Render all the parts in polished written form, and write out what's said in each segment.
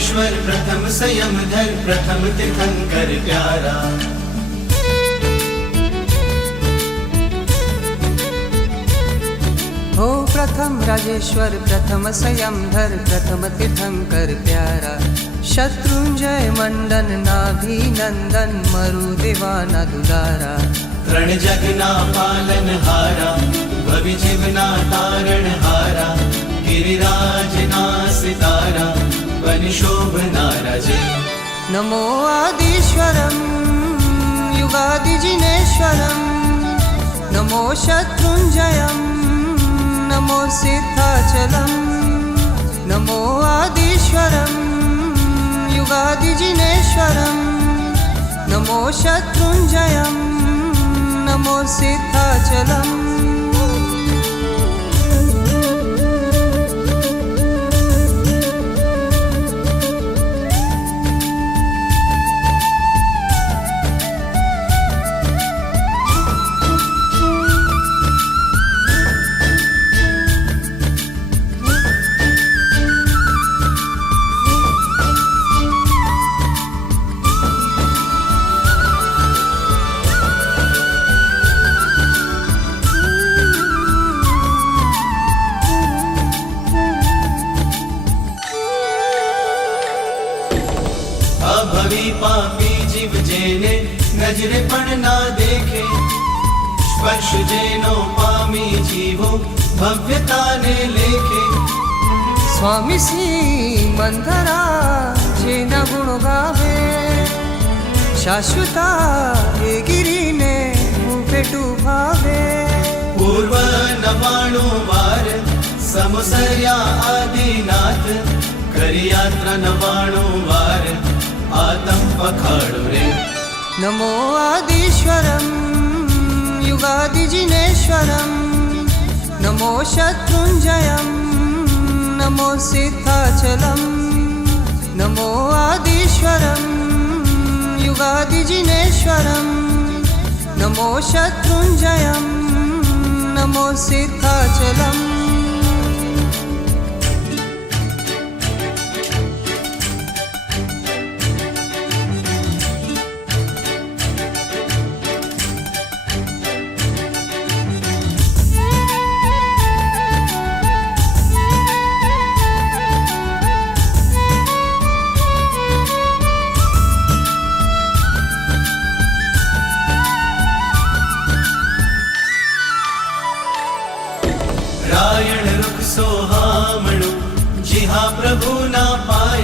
राजेश्वर प्रथम संयम धर, प्रथम तीर्थंकर प्यारा। हो प्रथम राजेश्वर प्रथम संयम धर, प्रथम तीर्थंकर प्यारा। शत्रुंजय मंडन नाभिनंदन, मरु देवाना दुलारा। तृण जगना पालन हारा, भवि जीवना तारण हारा। गिरिराज ना सितारा, बनि शोभना राजे। नमो आदिश्वरं युगादिजिनेश्वरं, नमो शत्रुंजयं नमो सिद्धाचलं। नमो आदिश्वरं युगादिजिनेश्वरं, नमो शत्रुंजयं नमो सिद्धाचलम्। अभवी पापी जीव जेने नजरे पण ना देखे। स्पर्श जेनो पामी जीवो भव्यता ने लेखे। स्वामी श्री मंदरा जेना गुण गावे, शाश्वता हे गिरीने भेटू भावे। पूर्व नवाणु वार समसर्या आदिनाथ, करी यात्रा नवाणु वार आतम पखाड़ो रे। नमो आदिश्वरं युगादिजिनेश्वरं, नमो शत्रुंजयं नमो सिद्धाचलं। नमो आदिश्वरं युगादिजिनेश्वरं, नमो शत्रुंजयं नमो सिद्धाचलम्। रायण रुख सोहामणु, जिहा प्रभु ना पाय।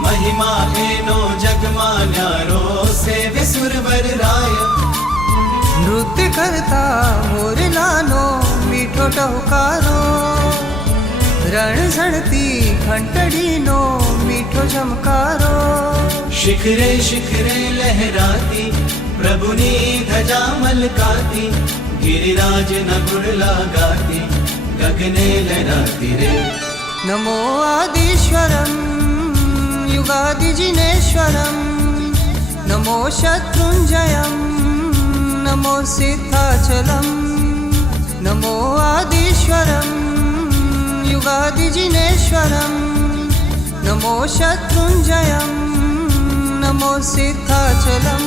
महिमा एनो जगमा न्यारो, सेवे सुरवर राय। नृत्य करता मोरलानो मीठो टहुकारो, रण झणती घंटडीनो मीठो झमकारो। शिखरे शिखरे लहराती, प्रभुनी ध्वजा मलकाती। गिरिराज न गुण लगाती, गगने लहराती रे। नमो आदिश्वरं युगादिजिनेश्वरं, नमो शत्रुंजयं नमो सिद्धाचलं। नमो आदिश्वरं युगादिजिनेश्वरं, नमो शत्रुंजयं नमो सिद्धाचलम्।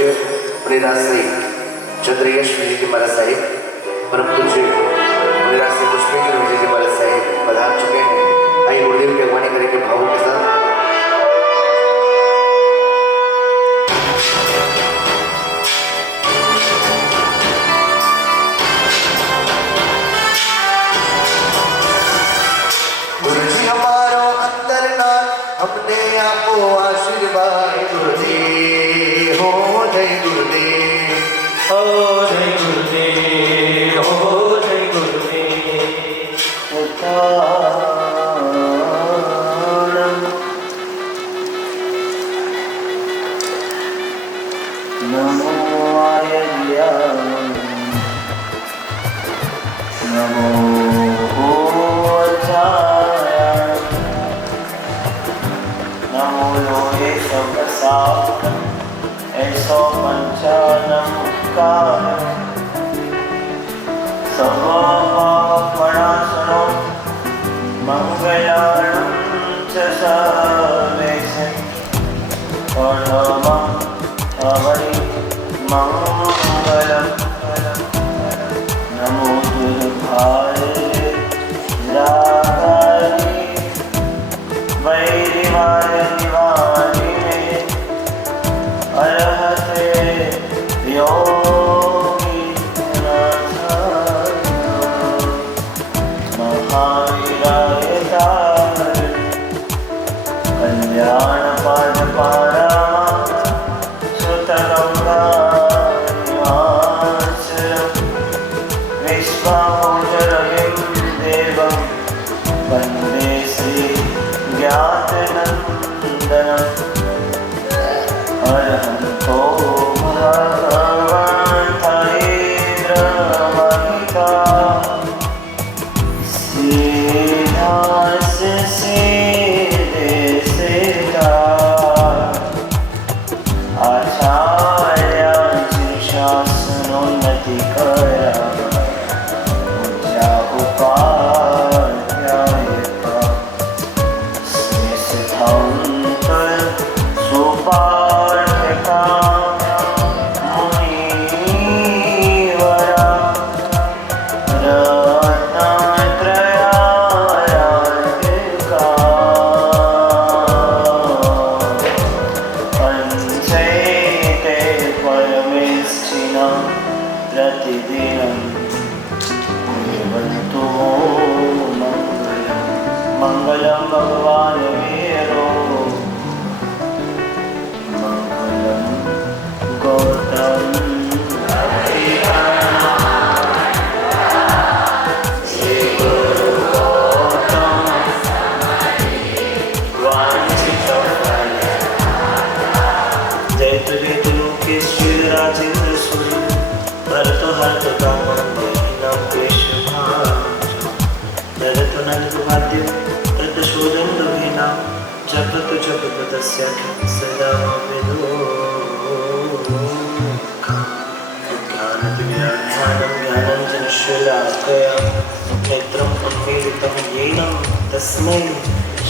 पूज्य प्रेराश्री चंद्रयश विजय महाराज साहिब, परम पूज्य प्रेराश्री पुष्पेंद्र विजय महाराज साहिब पधार चुके हैं। आइए गुरुदेव की अगवानी करेंगे भावों के साथ। गुरुजी हमारो अंतरनाथ, हमने आपको आशीर्वाद गुरुजी हो। जय गुरुदेव हो, जय गुरुदेव हो, जय गुरुदेव। नमो आर्या नमो नमो लोहे शब्दसार ऐसो पंचानमुक्कार सर्वपापणासनो मंगलानं च सर्वेशं परमं हरि मंगलम् नमो दुर्भाय रागाय वैरिवाय निवारिणे अर्हते योगिनाथाय महावीराय तारिणे कल्याणपादपारामा सुतगङ्गानिवासम् विश्वामोचरहिं देवं वन्दे श्री ज्ञातनन्दनम् अरहन्तो भगवन्तैन्द्रमहिता सीधास सीधे सीधा आचार्यां शासनोन्नतिकरा पूजा उपाध्यायता श्रेष्ठान्तर सुपाठका मुनिवरा रत्नत्रयाराधिका पञ्चैते परमेष्ठिनं प्रतिदिनं कुर्वन्तु मङ्गलं मङ्गलं भगवान् वीरो मङ्गलं गौतम जयतु जयतु लोकेश्वर राजेन्द्र सूर्य भरत हर्त कामं देहिनां क्लेशभाजं ददतु नन्दकुमाद्य तत्शोधं दुःखिनां जपतु जपतु तस्य सदा विदो ज्ञानतिमिरान्धानं ज्ञानाञ्जनशलाकया नेत्रम् उन्मीलितं येन तस्मै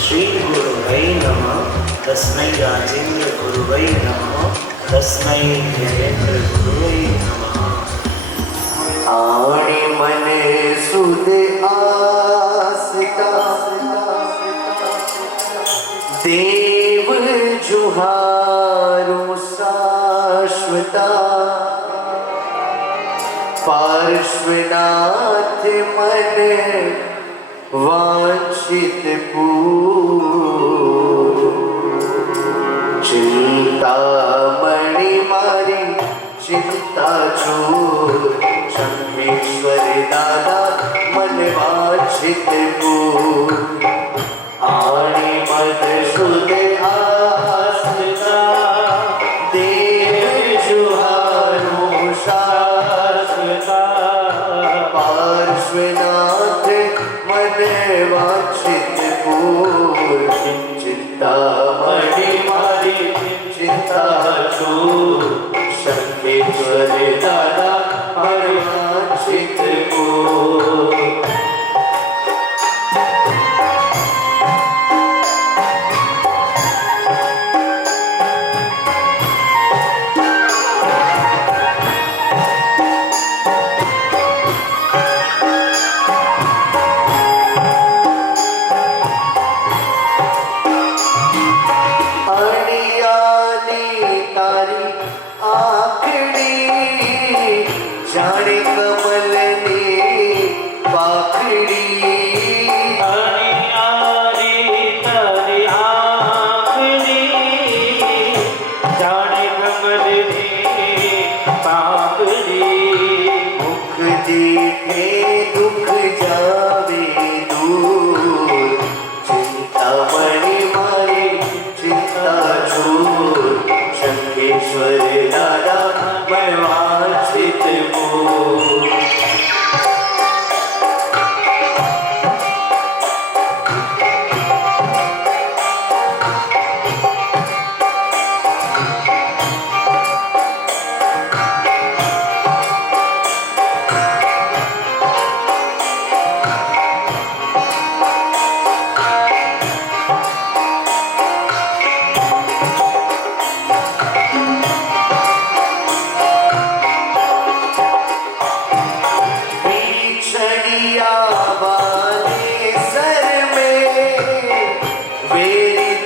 श्रीगुरुवै नमः। तस्मै राजेन्द्रगुरुवै नमः। तस्मै ज्ञानेन्द्रगुरुवै नमः। आणी मने सुदे आसिता देव जुहारो शाश्वता पार्श्वनाथ मन वांछित चिंता मणि मारी चिंता चूर शंखेश्वर दादा मन वांछित पूर आणी मद सुदे आस्था देव जुहारो शाश्वता पार्श्वनाथ मन वांछित पूर चिंता मणि मारी चिंता चूर शंखेश्वर दादा मन वांछित पूर।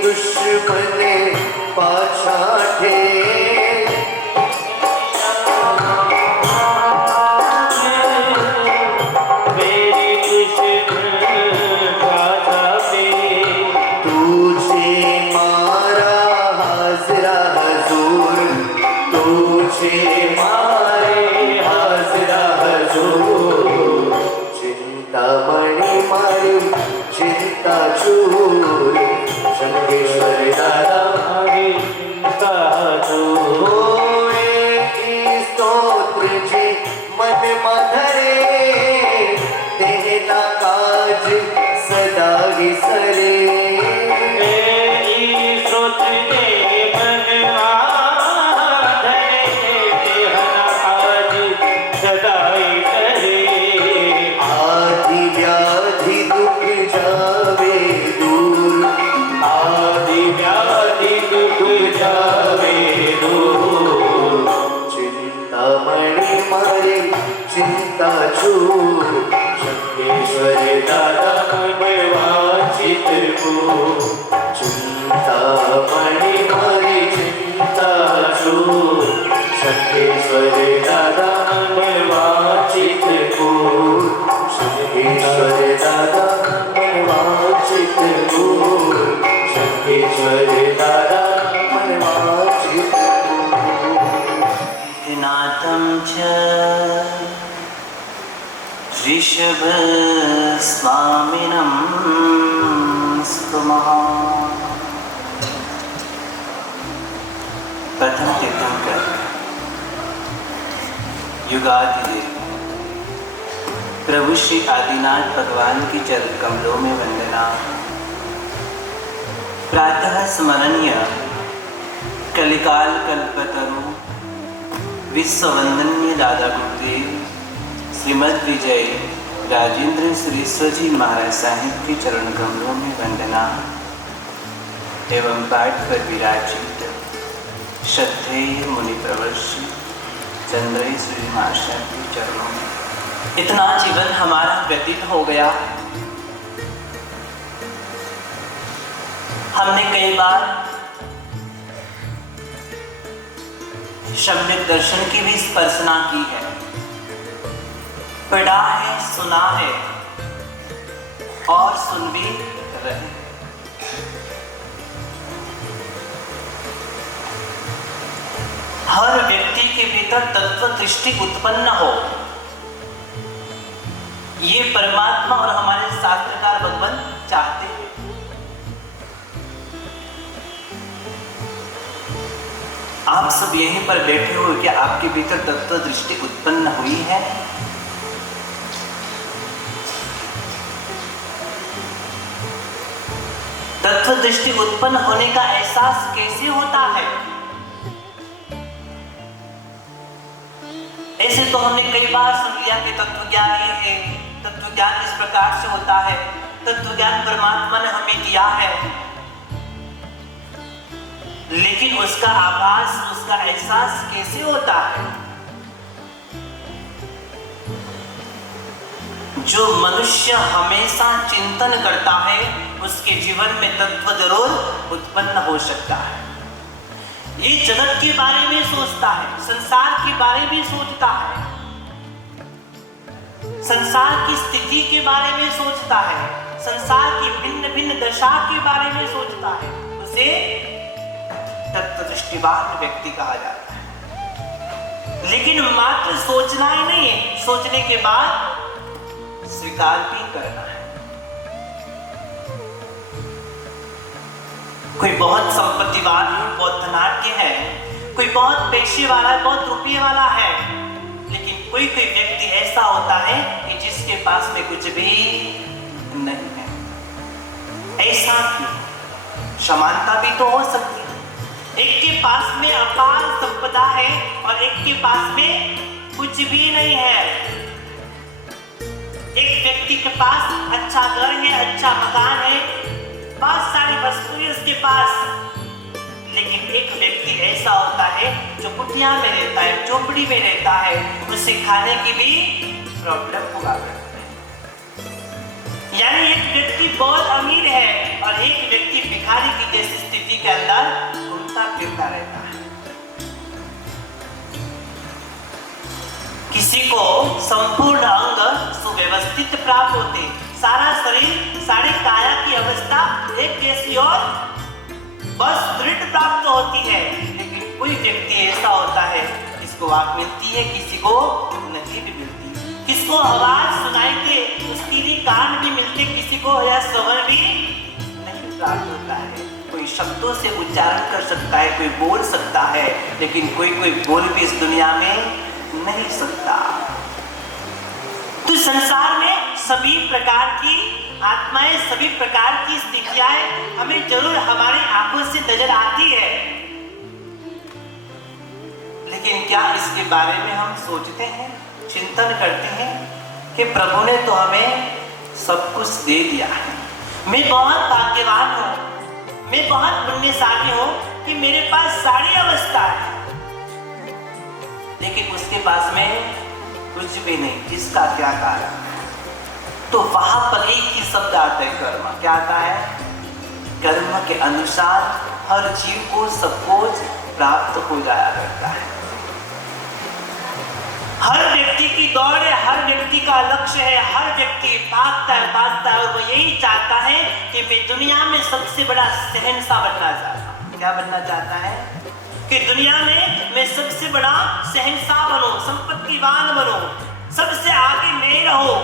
दुश्मन पाछाठे चिंतामणि मारी चिंता चूर शंकेश्वर दादा मारी चिंता चूर स्तोत्र जे मन मधरे तेना काज सदा विसरे चिंता चूर शंकेश्वर दादा वांछित को चिंतामणि मारी चिंता चूर शंकेश्वर दादा वांछित को शंकेश्वर दादा वांछित को शंकेश्वर दादा वांछित नाथं च ऋषभ स्वामिनं स्तुमः। प्रथम तीर्थंकर युगादिदेव प्रभु श्री आदिनाथ भगवान की चरण कमलों में वंदना। प्रातः स्मरणीय कलिकाल कल्पतरु विश्ववंदनीय दादा गुरुदेव श्रीमद विजय राजेंद्र सुरेश्वर जी महाराज साहिब के चरण कमलों में वंदना एवं पाठ पर विराजित श्रद्धेय मुनि प्रवर्षि चंद्रई श्री महाशय के चरणों में। इतना जीवन हमारा व्यतीत हो गया, हमने कई बार सम्यक दर्शन की भी स्पर्शना की है, पढ़ा है, सुना है और सुन भी रहे। हर व्यक्ति के भीतर तत्व दृष्टि उत्पन्न हो, ये परमात्मा और हमारे शास्त्रकार भगवान चाहते हैं। आप सब यहीं पर बैठे हो, क्या आपके भीतर तत्व दृष्टि उत्पन्न हुई है? तत्व दृष्टि उत्पन्न होने का एहसास कैसे होता है? ऐसे तो हमने कई बार सुन लिया कि तत्व ज्ञान ये है, तत्व ज्ञान इस प्रकार से होता है, तत्व ज्ञान परमात्मा ने हमें दिया है, लेकिन उसका आभास, उसका एहसास कैसे होता है? जो मनुष्य हमेशा चिंतन करता है उसके जीवन में तत्व जरूर उत्पन्न हो सकता है। ये जगत के बारे में सोचता है, संसार के बारे में सोचता है, संसार की स्थिति के बारे में सोचता है, संसार की भिन्न भिन्न दशा के बारे में सोचता है, उसे तत्वदृष्टिवान व्यक्ति कहा जाता है। लेकिन मात्र सोचना ही नहीं है, सोचने के बाद स्वीकार भी करना है। कोई बहुत संपत्तिवान है, बहुत धनाढ्य है, कोई बहुत पैसे वाला है, बहुत रुपये वाला है, लेकिन कोई कोई व्यक्ति ऐसा होता है कि जिसके पास में कुछ भी नहीं है। ऐसा क्यों? समानता भी तो हो सकती है। एक के पास में अपार संपदा है और एक के पास में कुछ भी नहीं है। एक व्यक्ति के पास अच्छा घर है, अच्छा मकान है, बहुत सारी वस्तुएं उसके पास, लेकिन एक व्यक्ति ऐसा होता है जो कुटिया में रहता है, झोपड़ी में रहता है, उसे खाने की भी प्रॉब्लम हुआ करती है। यानी एक व्यक्ति बहुत अमीर है और एक व्यक्ति भिखारी की जैसी स्थिति के अंदर घूमता फिरता रहता है। किसी को संपूर्ण अंग सुव्यवस्थित प्राप्त होते, सारा शरीर सारी काया की अवस्था एक जैसी और बस दृढ़ प्राप्त होती है। लेकिन कोई व्यक्ति ऐसा होता है किसको आँख मिलती है, किसी को नहीं भी मिलती, किसको आवाज सुनाई दे उसके लिए कान भी मिलते, किसी को यह श्रवण भी नहीं प्राप्त होता है। कोई शब्दों से उच्चारण कर सकता है, कोई बोल सकता है, लेकिन कोई बोल भी इस दुनिया में नहीं सकता। तो संसार में सभी प्रकार की आत्माएं, सभी प्रकार की स्थितियां हमें जरूर हमारी आंखों से नजर आती है, लेकिन क्या इसके बारे में हम सोचते हैं, चिंतन करते हैं कि प्रभु ने तो हमें सब कुछ दे दिया है, मैं बहुत भाग्यवान हूं, मैं बहुत पुण्यशाली हूं कि मेरे पास सारी अवस्था है, लेकिन उसके पास में कुछ भी नहीं, इसका क्या कारण? तो वहां पर एक ही शब्द आता है कर्म। क्या आता है? कर्म के अनुसार हर जीव को सब कुछ प्राप्त हो जाया करता है। हर व्यक्ति की दौड़ है, हर व्यक्ति का लक्ष्य है, हर व्यक्ति भागता है और वो यही चाहता है कि मैं दुनिया में सबसे बड़ा शहंशाह बनना चाहता हूं। क्या बनना चाहता है? कि दुनिया में मैं सबसे बड़ा शहंशाह बनूं, संपत्तिवान बनूं, सबसे आगे मैं रहूं,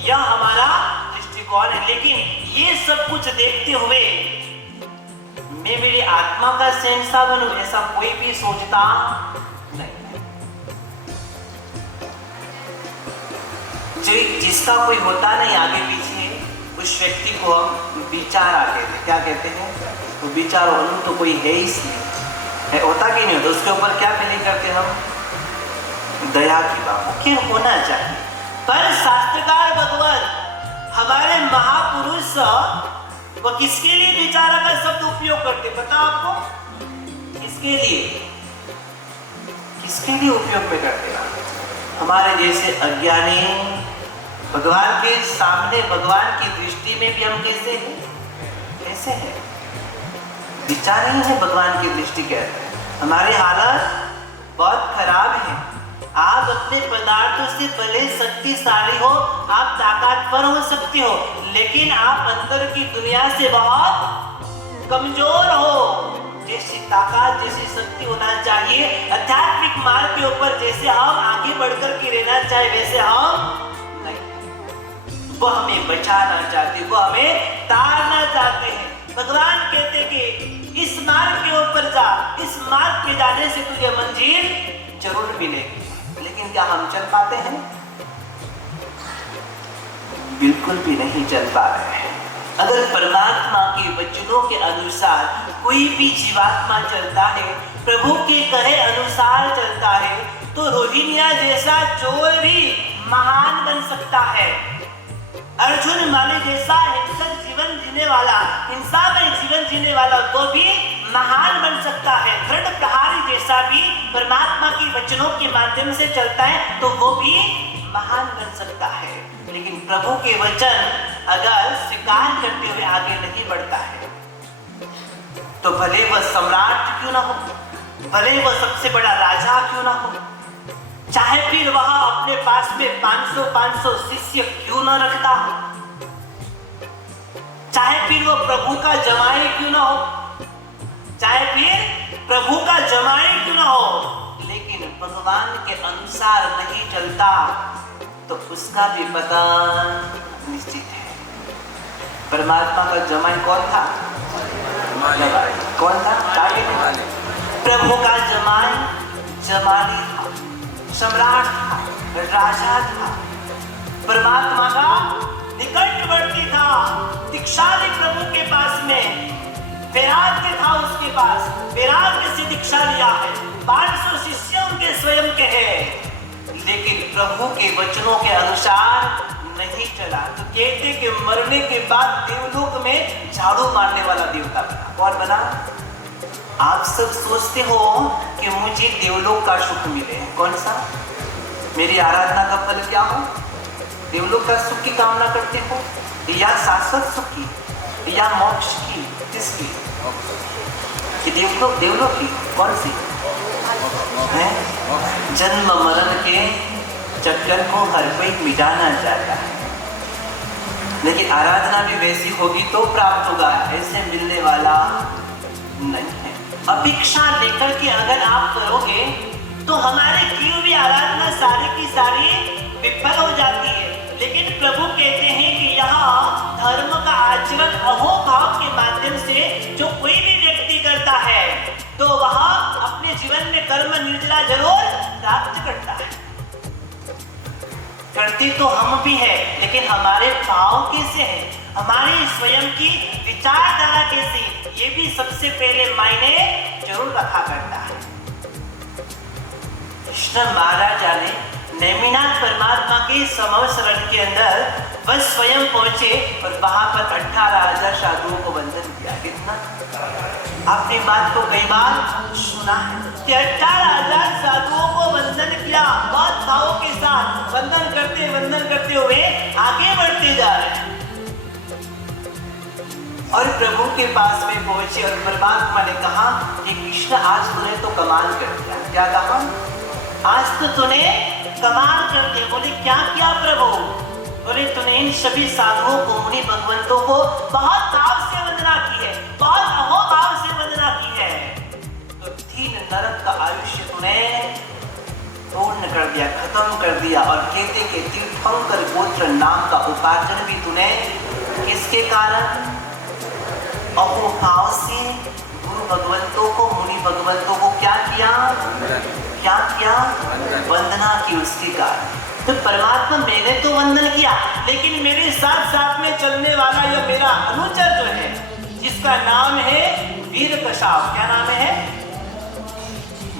यह हमारा दृष्टिकोण है। लेकिन ये सब कुछ देखते हुए मैं मेरी आत्मा का शहंशाह बनूं, ऐसा कोई भी सोचता नहीं। जिसका कोई होता नहीं आगे पीछे, उस व्यक्ति को हम विचार कहते हैं। क्या कहते हैं? तो विचार बनूं तो कोई है ही है, होता कि नहीं होता, उसके ऊपर क्या फीलिंग करते हम? दया की बात क्या होना चाहिए। पर शास्त्रकार भगवान हमारे महापुरुष वो किसके लिए विचारा का शब्द उपयोग करते पता आपको? किसके लिए उपयोग में करते? हमारे जैसे अज्ञानी भगवान के सामने, भगवान की दृष्टि में भी हम कैसे हैं? विचार ही है भगवान की दृष्टि के अंदर। हमारी हालत बहुत खराब है। आप अपने पदार्थों से भले शक्तिशाली हो, आप ताकतवर हो सकते हो, लेकिन आप अंदर की दुनिया से बहुत कमजोर हो। जैसी ताकत, जैसी शक्ति होना चाहिए आध्यात्मिक मार्ग के ऊपर, जैसे हम आगे बढ़कर के रहना चाहिए, वैसे हम नहीं। वो हमें बचाना चाहते, वो हमें तारना चाहते हैं। भगवान कहते कि इस मार्ग के ऊपर जा, इस मार्ग पे जाने से तुझे मंजिल जरूर मिलेगी। लेकिन क्या हम चल पाते हैं? बिल्कुल भी नहीं चल पा रहे हैं। अगर परमात्मा के वचनों के अनुसार कोई भी जीवात्मा चलता है, प्रभु के कहे अनुसार चलता है, तो रोहिणिया जैसा चोर भी महान बन सकता है। अर्जुन माली जैसा हिंसक जीवन जीने वाला, हिंसा में जीवन जीने वाला, वो भी महान बन सकता है। दृढ़ प्रहारी जैसा भी परमात्मा की वचनों के माध्यम से चलता है, तो वो भी महान बन सकता है। लेकिन प्रभु के वचन अगर स्वीकार करते हुए आगे नहीं बढ़ता है, तो भले वह सम्राट क्यों ना हो, भले वह सबसे बड़ा राजा क्यों ना हो, चाहे फिर वह अपने पास में 500 शिष्य क्यों ना रखता हो, चाहे फिर वो प्रभु का जमाई क्यों ना हो, चाहे फिर प्रभु का जमाई क्यों ना हो, लेकिन भगवान के अनुसार नहीं चलता, तो उसका भी पतन निश्चित है। परमात्मा का जमाई कौन था? कौन था? प्रभु का जमाई जमानी था, सम्राट था, राजा था। परमात्मा का निकटवर्ती था, दीक्षाली प्रभु के पास में वैराग्य था, उसके पास वैराग्य से दीक्षा लिया है। 500 शिष्य उनके स्वयं के हैं, लेकिन प्रभु के वचनों के अनुसार नहीं चला। तो कहते कि मरने के बाद देवलोक में झाड़ू मारने वाला देवता बना। कौन बना? आप सब सोचते हो कि मुझे देवलोक का सुख मिले, कौन सा? मेरी आराधना का फल क्या हो? देवलोक का सुख की कामना करते हो, या शाश्वत सुख की, या मोक्ष की? किसकी? कि देवलोक की? कौन सी है? जन्म मरण के चक्कर को हर कोई मिटाना चाहता है, लेकिन आराधना भी वैसी होगी तो प्राप्त होगा, ऐसे मिलने वाला नहीं है। अपेक्षा लेकर के अगर आप करोगे तो हमारे की हुई आराधना सारी की सारी विफल हो जाती है। लेकिन प्रभु कहते हैं कि यहाँ धर्म का आचरण अहोभाव के माध्यम से जो कोई भी व्यक्ति करता है तो वह अपने जीवन में कर्म निर्जला जरूर प्राप्त करता है। करते तो हम भी है, लेकिन हमारे भाव कैसे हैं, हमारी स्वयं की विचारधारा कैसी, ये भी सबसे पहले मायने जरूर रखा करता है। कृष्ण महाराजा ने नेमिनाथ परमात्मा के समव शरण के अंदर बस स्वयं पहुंचे और वहां पर 18,000 साधुओं को वंदन किया। कितना आपने बात को कई बार सुना है कि 18,000 साधुओं को वंदन किया, बहुत भावों के साथ वंदन करते हुए आगे बढ़ते जा रहे हैं और प्रभु के पास में पहुंचे और परमात्मा ने कहा कि कृष्ण आज तूने तो कमाल कर दिया। क्या कहा? आज तो तूने कमाल कर दिया। बोले क्या किया प्रभु? बोले तूने इन सभी साधुओं को, मुनि भगवंतों को बहुत भाव से वंदना की है, बहुत अहोभाव से वंदना की है, तो 3 नरक का आयुष्य तूने पूर्ण कर दिया, खत्म कर दिया। और कहते के तीर्थंकर गोत्र नाम का उपार्जन भी तूने किसके कारण? अहोभाव से गुरु भगवंतों को, मुनि भगवंतों को क्या किया? वंदना की उसके कारण। तो परमात्मा मैंने तो वंदन किया, लेकिन मेरे साथ साथ में चलने वाला यह मेरा अनुचर जो है, जिसका नाम है वीर कशाप। क्या नाम है?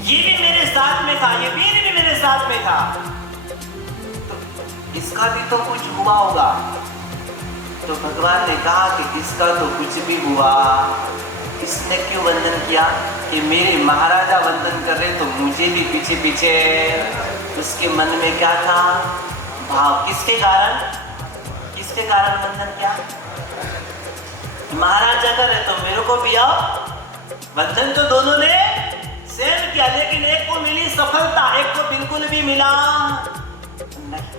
ये भी मेरे साथ में था, ये वीर भी मेरे साथ में था, तो इसका भी तो कुछ हुआ होगा। तो भगवान ने कहा कि इसका तो कुछ भी हुआ, इसने क्यों वंदन किया? कि मेरे महाराजा वंदन कर रहे तो मुझे भी पीछे पीछे। उसके मन में क्या था? भाव। किसके कारण वंदन किया? महाराजा कर रहे तो मेरे को भी आओ। वंदन तो दोनों ने सेम किया, लेकिन एक को मिली सफलता, एक को बिल्कुल भी मिला नहीं।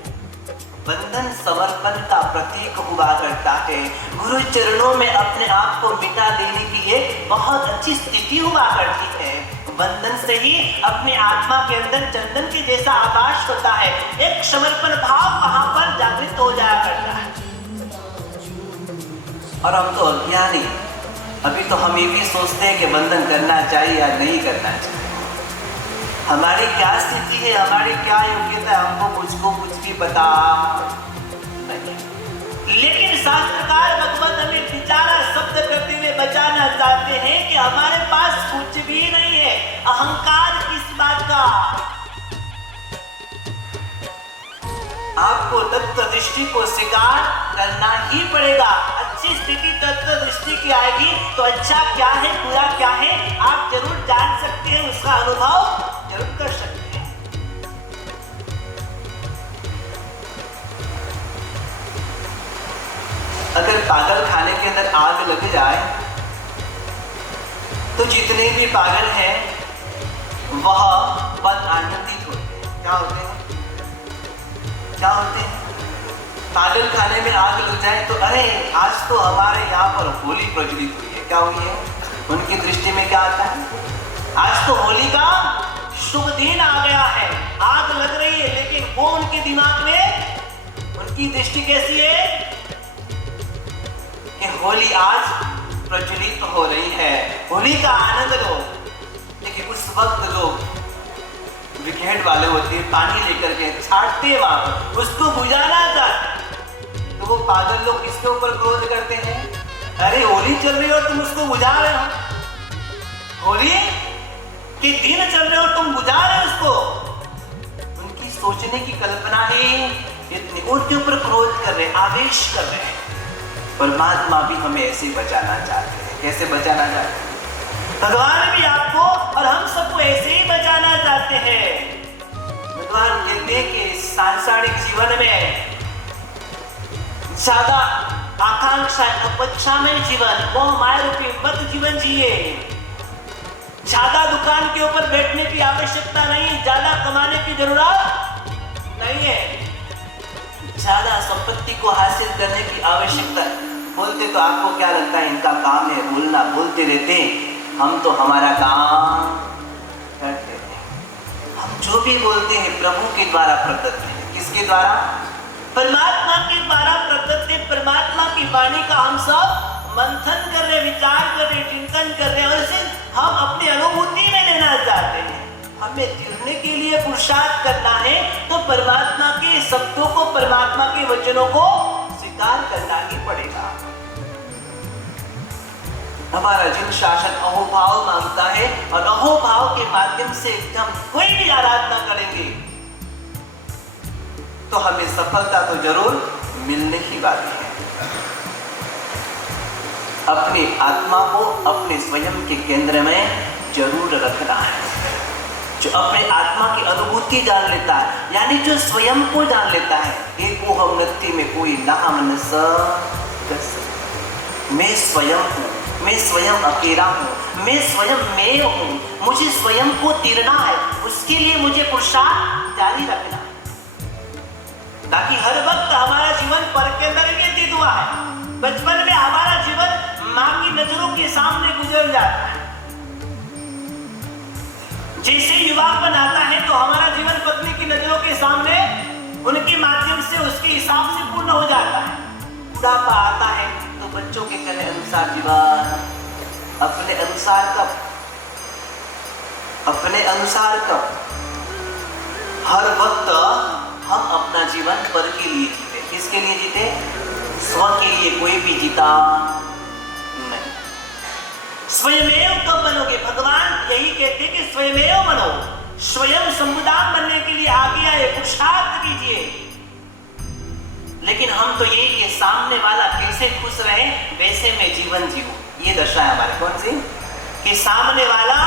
बंधन समर्पण का प्रतीक हुआ करता है। गुरु चरणों में अपने आप को मिटा देने की ये बहुत अच्छी स्थिति हुआ करती है। बंधन से ही अपनी आत्मा के अंदर चंदन के जैसा आभास होता है, एक समर्पण भाव वहां पर जागृत हो जाया करता है। और हम तो अज्ञानी, अभी तो हम ये भी सोचते हैं कि बंधन करना चाहिए या नहीं करना चाहिए। हमारी क्या स्थिति है, हमारी क्या योग्यता है, हमको मुझको कुछ भी पता नहीं। लेकिन शास्त्रकार भगवत हमें विचारा शब्द करते हुए बचाना चाहते हैं कि हमारे पास कुछ भी नहीं है। अहंकार किस बात का? आपको तत्व दृष्टि को स्वीकार करना ही पड़ेगा। अच्छी स्थिति तत्व दृष्टि की आएगी तो अच्छा क्या है, बुरा क्या है, आप जरूर जान सकते हैं, उसका अनुभव जरूर कर सकते हैं। अगर पागल खाने के अंदर आग लग जाए तो जितने भी पागल हैं वह बहुत आनंदित होते हैं। क्या होते हैं? पागल खाने में आग लग जाए तो अरे आज तो हमारे यहाँ पर होली प्रज्वलित हुई है। क्या हुई है? उनकी दृष्टि में क्या आता है? आज तो होली का शुभ दिन आ गया है, आग लग रही है, लेकिन वो उनके दिमाग में, उनकी दृष्टि कैसी है कि होली आज प्रज्वलित हो रही है, होली का आनंद लो। लेकिन उस वक्त लोग विकेट वाले होते हैं, पानी लेकर के छाटते वहां, उसको बुझाना चाहते, तो वो पागल लोग किसके ऊपर क्रोध करते हैं? अरे होली चल रही हो, तुम उसको बुझा रहे हो, होली के दिन चल रहे हो, तुम बुझा रहे हो उसको। उनकी सोचने की कल्पना ही इतनी, उनके ऊपर क्रोध कर रहे हैं, आवेश कर रहे हैं। परमात्मा भी हमें ऐसे ही बचाना चाहते हैं। कैसे बचाना चाहते हैं? भगवान भी आपको और हम सबको ऐसे ही बचाना चाहते हैं। भगवान कहते हैं कि सांसारिक जीवन में ज्यादा आकांक्षा अपेक्षा में जीवन, मोह माया रूपी मत जीवन जिए। ज्यादा दुकान के ऊपर बैठने की आवश्यकता नहीं, ज्यादा कमाने की जरूरत नहीं है, ज्यादा संपत्ति को हासिल करने की आवश्यकता। बोलते तो आपको क्या लगता है इनका काम है बोलना, बोलते रहते हैं। हम तो हमारा काम करते हैं। हम जो भी बोलते हैं प्रभु के द्वारा प्रदत्त है। किसके द्वारा? परमात्मा के द्वारा प्रदत्त है। परमात्मा की वाणी का हम सब मंथन कर रहे, विचार कर रहे, चिंतन कर रहे हैं और इसे हम अपनी अनुभूति में लेना चाहते हैं। हमें जीने के लिए पुरुषार्थ करना है तो परमात्मा के शब्दों को, परमात्मा के वचनों को स्वीकार करना ही पड़ेगा। हमारा जिन शासन अहोभाव मांगता है और अहोभाव के माध्यम से हम कोई भी आराधना करेंगे तो हमें सफलता तो जरूर मिलने ही वाली है। अपनी आत्मा को अपने स्वयं के केंद्र में जरूर रखना है। जो अपने आत्मा की अनुभूति जान लेता है, यानी जो स्वयं को जान लेता है, एको हम नत्ति में कोई नाम न स, मैं स्वयं हूँ, मैं स्वयं अकेला हूँ, मैं स्वयं मैं हूँ, मुझे स्वयं को तीरना है। उसके लिए मुझे पुरुषार्थ जारी रखना है ताकि हर वक्त हमारा जीवन पर के अंदर व्यतीत हुआ है। बचपन में हमारा जीवन माँ की नजरों के सामने गुजर जाता है। जैसे युवापन आता है तो हमारा जीवन पत्नी की नजरों के सामने उनके माध्यम से उसके हिसाब से पूर्ण हो जाता है। बुढ़ापा आता है तो बच्चों के कहने अनुसार जीवन, अपने अनुसार कब हर वक्त हम अपना जीवन पर के लिए जीते। किसके लिए जीते? स्व के लिए कोई भी जीता नहीं। स्वयमेव कब बनोगे? भगवान यही कहते कि स्वयमेव बनो। स्वयं समुदाय बनने के लिए आगे आए, पुरुषार्थ कीजिए। लेकिन हम तो ये कि सामने वाला कैसे खुश रहे वैसे मैं जीवन जीऊं, ये दशा है हमारे। कौन सी? कि सामने वाला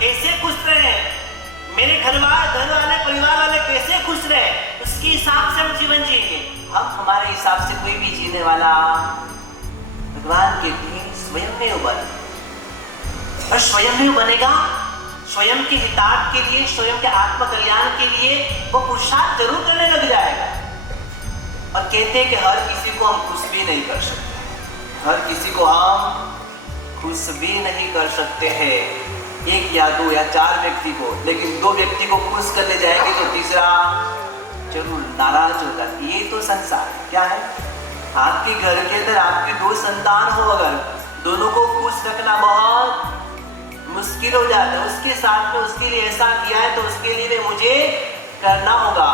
कैसे खुश रहे, मेरे घर वाले परिवार वाले कैसे खुश रहे, उसके हिसाब से हम जीवन जिएंगे। हम हमारे हिसाब से कोई भी जीने वाला, भगवान के लिए स्वयं में बन, और स्वयं में बनेगा स्वयं के हितार्थ के लिए, स्वयं के आत्म कल्याण के लिए वो पुरुषार्थ जरूर करने लग जाएगा। और कहते हैं कि हर किसी को हम खुश भी नहीं कर सकते, हर किसी को हम खुश भी नहीं कर सकते हैं, एक या दो या चार व्यक्ति को। लेकिन दो व्यक्ति को खुश करने जाएंगे तो तीसरा जरूर नाराज होगा। ये तो संसार है। क्या है? आपके घर के अंदर आपके दो संतान हो, अगर दोनों को खुश रखना बहुत मुश्किल हो जाता है। उसके साथ में उसके लिए ऐसा किया है तो उसके लिए मुझे करना होगा।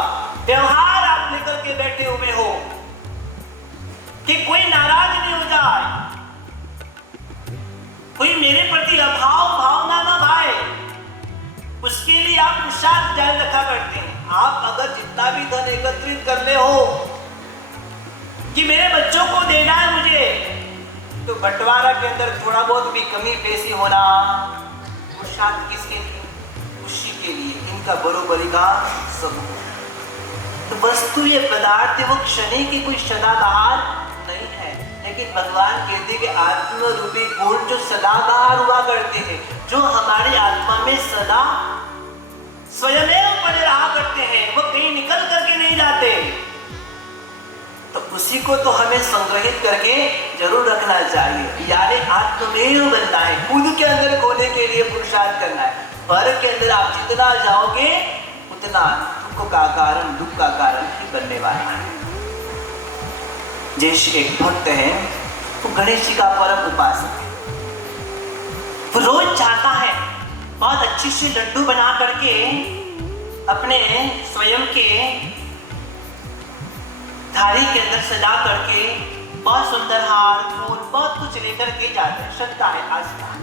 व्यवहार आप लेकर के बैठे हुए हो कि कोई नाराज नहीं हो जाए, कोई मेरे प्रति अभाव भावना ना भाए, उसके लिए आप पुरुषार्थ जारी रखा करते हैं। आप अगर जितना भी धन एकत्रित कर ले हो कि मेरे बच्चों को देना है मुझे, तो बंटवारा के अंदर थोड़ा बहुत भी कमी पेशी होना पुरुषार्थ किसके लिए? खुशी के लिए। इनका बरोबरी का सब। तो वस्तु ये पदार्थ वो क्षणी की कोई सदाबहार नहीं है, लेकिन भगवान कहते हैं कि आत्म रूपी गुण जो सदाबहार हुआ करते हैं, जो हमारी आत्मा में सदा स्वयमेव पड़े रहा करते हैं, वो कहीं निकल करके नहीं जाते। तो उसी को तो हमें संग्रहित करके जरूर रखना चाहिए। यानी आत्ममेव बनना है, खुद के अंदर खोने के लिए पुरुषार्थ करना है। पर के अंदर आप जितना जाओगे उतना दुख का कारण, दुख का कारण ही बनने वाला है। जैसे एक भक्त है, वो गणेश जी का परम उपासक है, वो रोज चाहता है बहुत अच्छी सी लड्डू बना करके अपने स्वयं के थाली के अंदर सजा करके बहुत सुंदर हार फूल बहुत कुछ लेकर के जाते हैं। श्रद्धा है, आस्था है।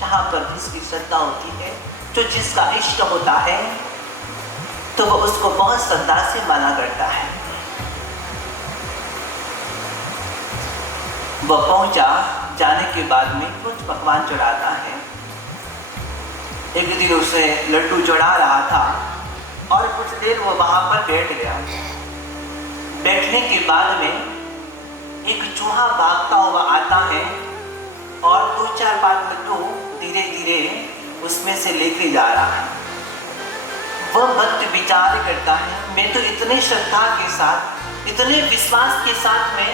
जहां पर जिसकी श्रद्धा होती है, जो जिसका इष्ट होता है, तो वो उसको बहुत श्रद्धा से माना करता है। वह पहुंचा, जाने के बाद में कुछ पकवान चढ़ाता है। एक दिन उसे लड्डू चढ़ा रहा था और कुछ देर वो वहां पर बैठ गया। बैठने के बाद में एक चूहा भागता हुआ आता है और 2-4-5 लड्डू धीरे धीरे उसमें से लेके जा रहा है। वह भक्त विचार करता है, मैं तो इतने श्रद्धा के साथ, इतने विश्वास के साथ में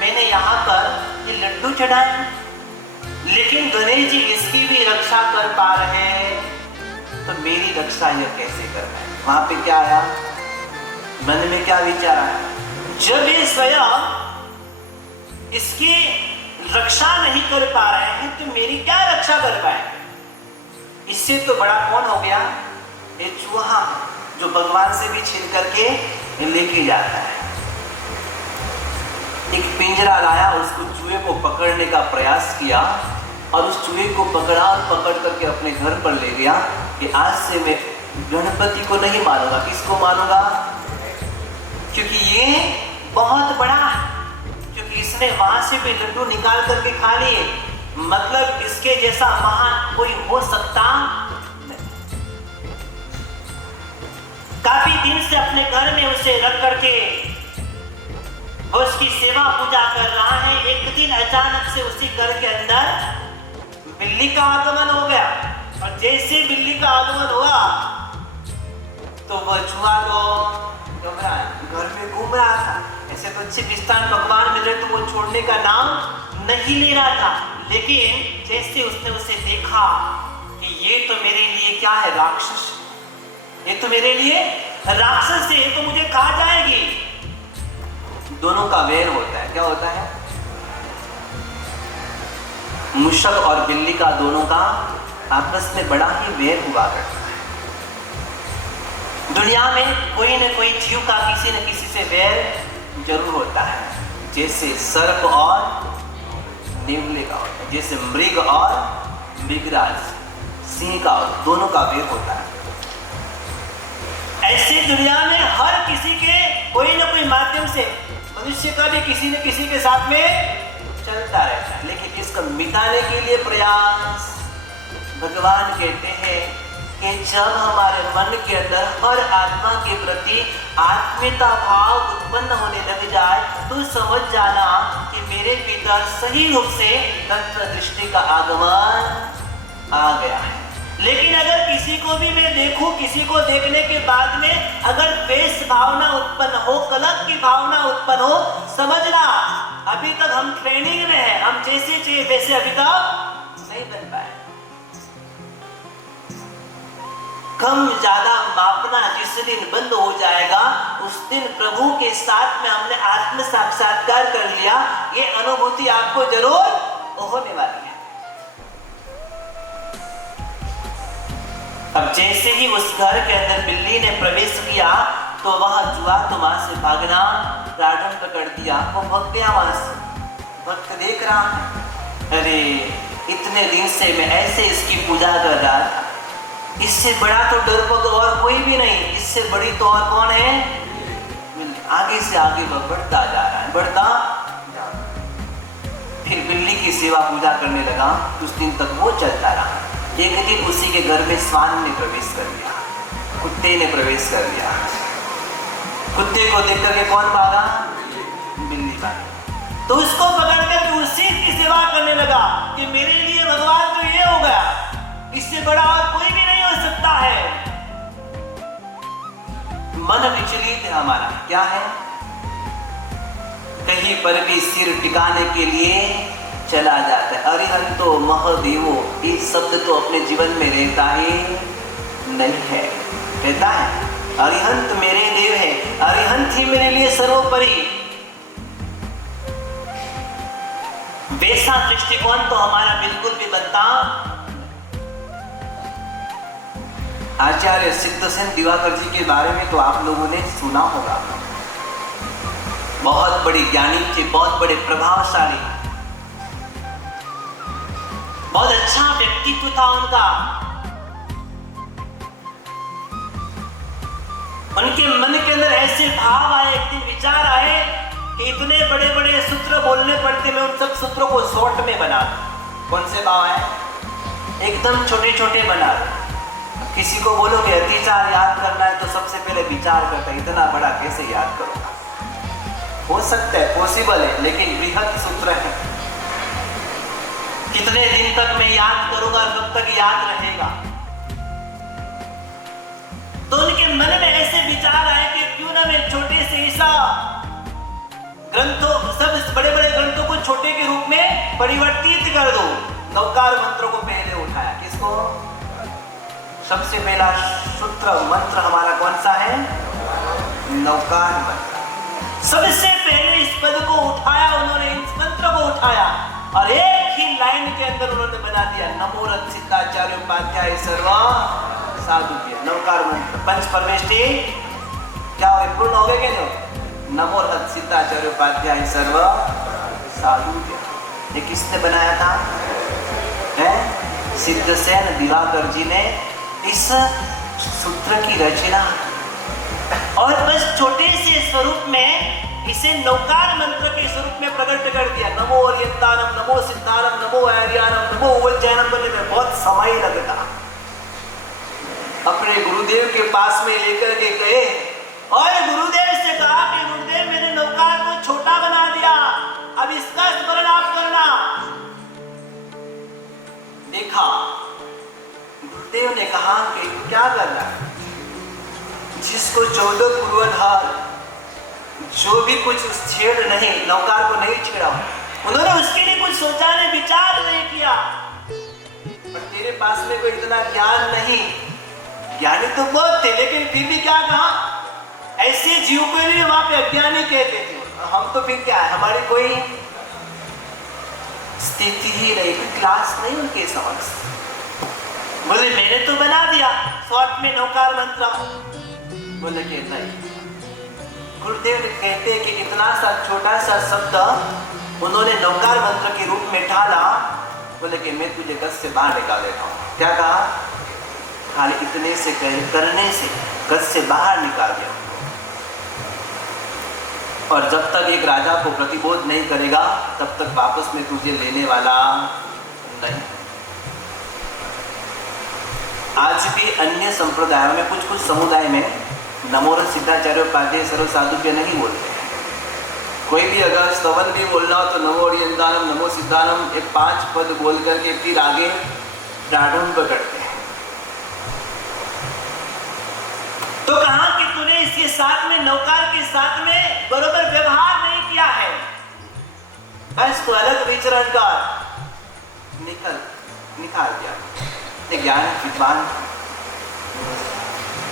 मैंने यहाँ पर ये लड्डू चढ़ाए, लेकिन गणेश जी इसकी भी रक्षा कर पा रहे हैं, तो मेरी रक्षा यह कैसे कर पाए। वहां पे क्या आया, मन में क्या विचार आया, जब ये स्वयं इसकी रक्षा नहीं कर पा रहे हैं तो मेरी क्या रक्षा कर पाए। इससे तो बड़ा कौन हो गया, ये चूहा जो भगवान से भी छीन करके लेके जाता है। एक पिंजरा लाया, उसको चूहे को पकड़ने का प्रयास किया और उस चूहे को पकड़ा और पकड़ करके अपने घर पर ले गया कि आज से मैं गणपति को नहीं मानूंगा। किसको मानूंगा, क्योंकि ये बहुत बड़ा है, क्योंकि इसने वहां से भी लड्डू निकाल करके खा लिए, मतलब इसके जैसा महान कोई हो सकता नहीं। काफी दिन से अपने घर में उसे रख करके वो उसकी सेवा पूजा कर रहा है। एक दिन अचानक से उसी घर के अंदर बिल्ली का आगमन हो गया और जैसे बिल्ली का आगमन हुआ तो वह चूहा तो घर में घूम रहा था। ऐसे तो अच्छे मिष्ठान पकवान मिले तो वो छोड़ने का नाम नहीं ले रहा था, लेकिन जैसे उसने उसे देखा कि ये तो मेरे लिए क्या है, राक्षस, ये तो मेरे लिए राक्षस है, ये तो मुझे खा जाएगी। दोनों का वैर होता है, क्या होता है, मूषक और बिल्ली का दोनों का आपस में बड़ा ही वैर हुआ करता है। दुनिया में कोई न कोई जीव का किसी न किसी से वैर जरूर होता है, जैसे सर्प और नेवले का होता है, जैसे मृग और मृगराज सिंह का, दोनों का वैर होता है। ऐसे दुनिया में हर किसी के कोई न कोई माध्यम से मनुष्य का भी किसी न किसी के साथ में चलता रहता है, लेकिन इसको मिटाने के लिए प्रयास। भगवान कहते हैं कि जब हमारे मन के अंदर हर आत्मा के प्रति आत्मीयता भाव उत्पन्न होने लग जाए तो समझ जाना कि मेरे भीतर सही रूप से तंत्र दृष्टि का आगमन आ गया है। लेकिन अगर किसी को भी मैं देखूं, किसी को देखने के बाद में अगर द्वेष भावना उत्पन्न हो, कलह की भावना उत्पन्न हो, समझना अभी तक हम ट्रेनिंग में हैं, हम जैसे चाहिए वैसे अभी तक नहीं बन पाए। कम ज्यादा मापना जिस दिन बंद हो जाएगा उस दिन प्रभु के साथ में हमने आत्म साक्षात्कार कर लिया, ये अनुभूति आपको जरूर होने वाली है। अब जैसे ही उस घर के अंदर बिल्ली ने प्रवेश किया तो वह जुआ तो वहां से भागना प्रारंभ कर दिया। वो भग गया वहां से। भक्त देख रहा है, अरे इतने दिन से मैं ऐसे इसकी पूजा कर रहा था, इससे बड़ा तो डरपोक और कोई भी नहीं, इससे बड़ी तो और कौन है। आगे से आगे वह बढ़ता जा रहा है, बढ़ता जा रहा है। फिर बिल्ली की सेवा पूजा करने लगा। कुछ दिन तक वो चलता रहा। एक दिन उसी के घर में श्वान ने प्रवेश कर लिया, कुत्ते ने प्रवेश कर लिया। कुत्ते को देख करके कौन भागा, बिल्ली भागी। तो उसको पकड़ कर उसी की सेवा करने लगा कि मेरे लिए भगवान तो ये हो गया, इससे बड़ा और कोई भी नहीं हो सकता है। मन विचलित है हमारा, क्या है, कहीं पर भी सिर टिकाने के लिए चला जाता है। अरिहंतो महदेवो, ये शब्द तो अपने जीवन में रहता ही नहीं है। रहता है अरिहंत मेरे देव है, अरिहंत ही मेरे लिए सर्वोपरि। वैसा दृष्टिकोण तो हमारा बिल्कुल भी बनता। आचार्य सिद्धसेन दिवाकर जी के बारे में तो आप लोगों ने सुना होगा। बहुत बड़े ज्ञानी थे, बहुत बड़े प्रभावशाली, बहुत अच्छा व्यक्तित्व था उनका। उनके मन के अंदर ऐसे भाव आए, एक दिन विचार आए कि इतने बड़े बड़े सूत्र बोलने पड़ते, मैं उन सब सूत्रों को शॉर्ट में बना दूं। कौन से भाव आए, एकदम छोटे छोटे बना दूं। किसी को बोलो कि अतिचार याद करना है तो सबसे पहले विचार करता है, इतना बड़ा कैसे याद करूंगा। हो सकता है, पॉसिबल है, लेकिन बृहद सूत्र है। कितने दिन तक मैं याद करूंगा, कब तक याद रहेगा। तो उनके मन में ऐसे विचार आए कि क्यों ना मैं छोटे से ऐसा ग्रंथों, सब बड़े बड़े ग्रंथों को छोटे के रूप में परिवर्तित कर दो। नवकार मंत्र को पहले उठाया। किसको? सबसे पहला सूत्र मंत्र हमारा कौन सा है? नवकार मंत्र। सबसे पहले इस पद को उठाया उन्होंने, इस मंत्र को उठाया और एक ही लाइन के अंदर उन्होंने बना दिया नमो रचिताचार्य उपाध्याय सर्व साधुज्ञ। नवकार मंत्र पंच परमेष्टि क्या हुए? पूर्ण हो गए? क्या नहीं? नमो रचिताचार्य उपाध्याय सर्व साधुज्ञ। ये किसने बनाया था? है सिद्धसेन दिवाकर जी ने इस सूत्र की रचना, और बस छोटे से स्वरूप में इसे नवकार मंत्र के स्वरूप में प्रकट कर दिया। नमो ओरियंतानम, नमो सिद्धानम, नमो आर्यानम, नमो उज्जैनम बनने में बहुत समय लगता। अपने गुरुदेव के पास में लेकर के गए और गुरुदेव से कहा कि गुरुदेव मैंने नवकार को छोटा बना दिया, अब इसका स्मरण आप करना। देखा गुरुदेव ने कहा कि क्या करना है? जिसको 14 पूर्वाधार जो भी कुछ छेड़ नहीं, नवकार को नहीं छेड़ा, उन्होंने उसके लिए कुछ सोचा नहीं, विचार नहीं किया। पर तेरे पास में कोई इतना ज्ञान नहीं, ज्ञानी तो बहुत थे, लेकिन फिर भी क्या कहा? ऐसे जीव को लिए वहां पे अज्ञानी कहते थे। हम तो फिर क्या है, हमारी कोई स्थिति ही नहीं, कोई क्लास नहीं उनके समक्ष। बोले मैंने तो बना दिया शॉर्ट में नवकार मंत्र। बोले कि नहीं, गुरुदेव कहते हैं कि इतना सा छोटा सा शब्द उन्होंने नवकार मंत्र के रूप में ढाला। बोले कि मैं तुझे गज से बाहर निकाल देता हूँ। क्या कहा? खाली इतने से करने से गज से बाहर निकाल दिया। और जब तक एक राजा को प्रतिबोध नहीं करेगा तब तक वापस में तुझे लेने वाला नहीं। आज भी अन्य संप्रदायों में कुछ समुदाय में नमो सिद्धाचार्य उपाध्याय सर्व साधुज्ञ नहीं बोलते। कोई भी अगर स्तवन भी बोलना हो तो नमो ओरियंतानम, नमो सिद्धानम, ये 5 पद बोल करके फिर आगे प्रारंभ करते हैं। तो कहा कि तूने इसके साथ में, नवकार के साथ में बरोबर व्यवहार नहीं किया है, बस तो अलग विचरण कर निकाल दिया। ज्ञान विद्वान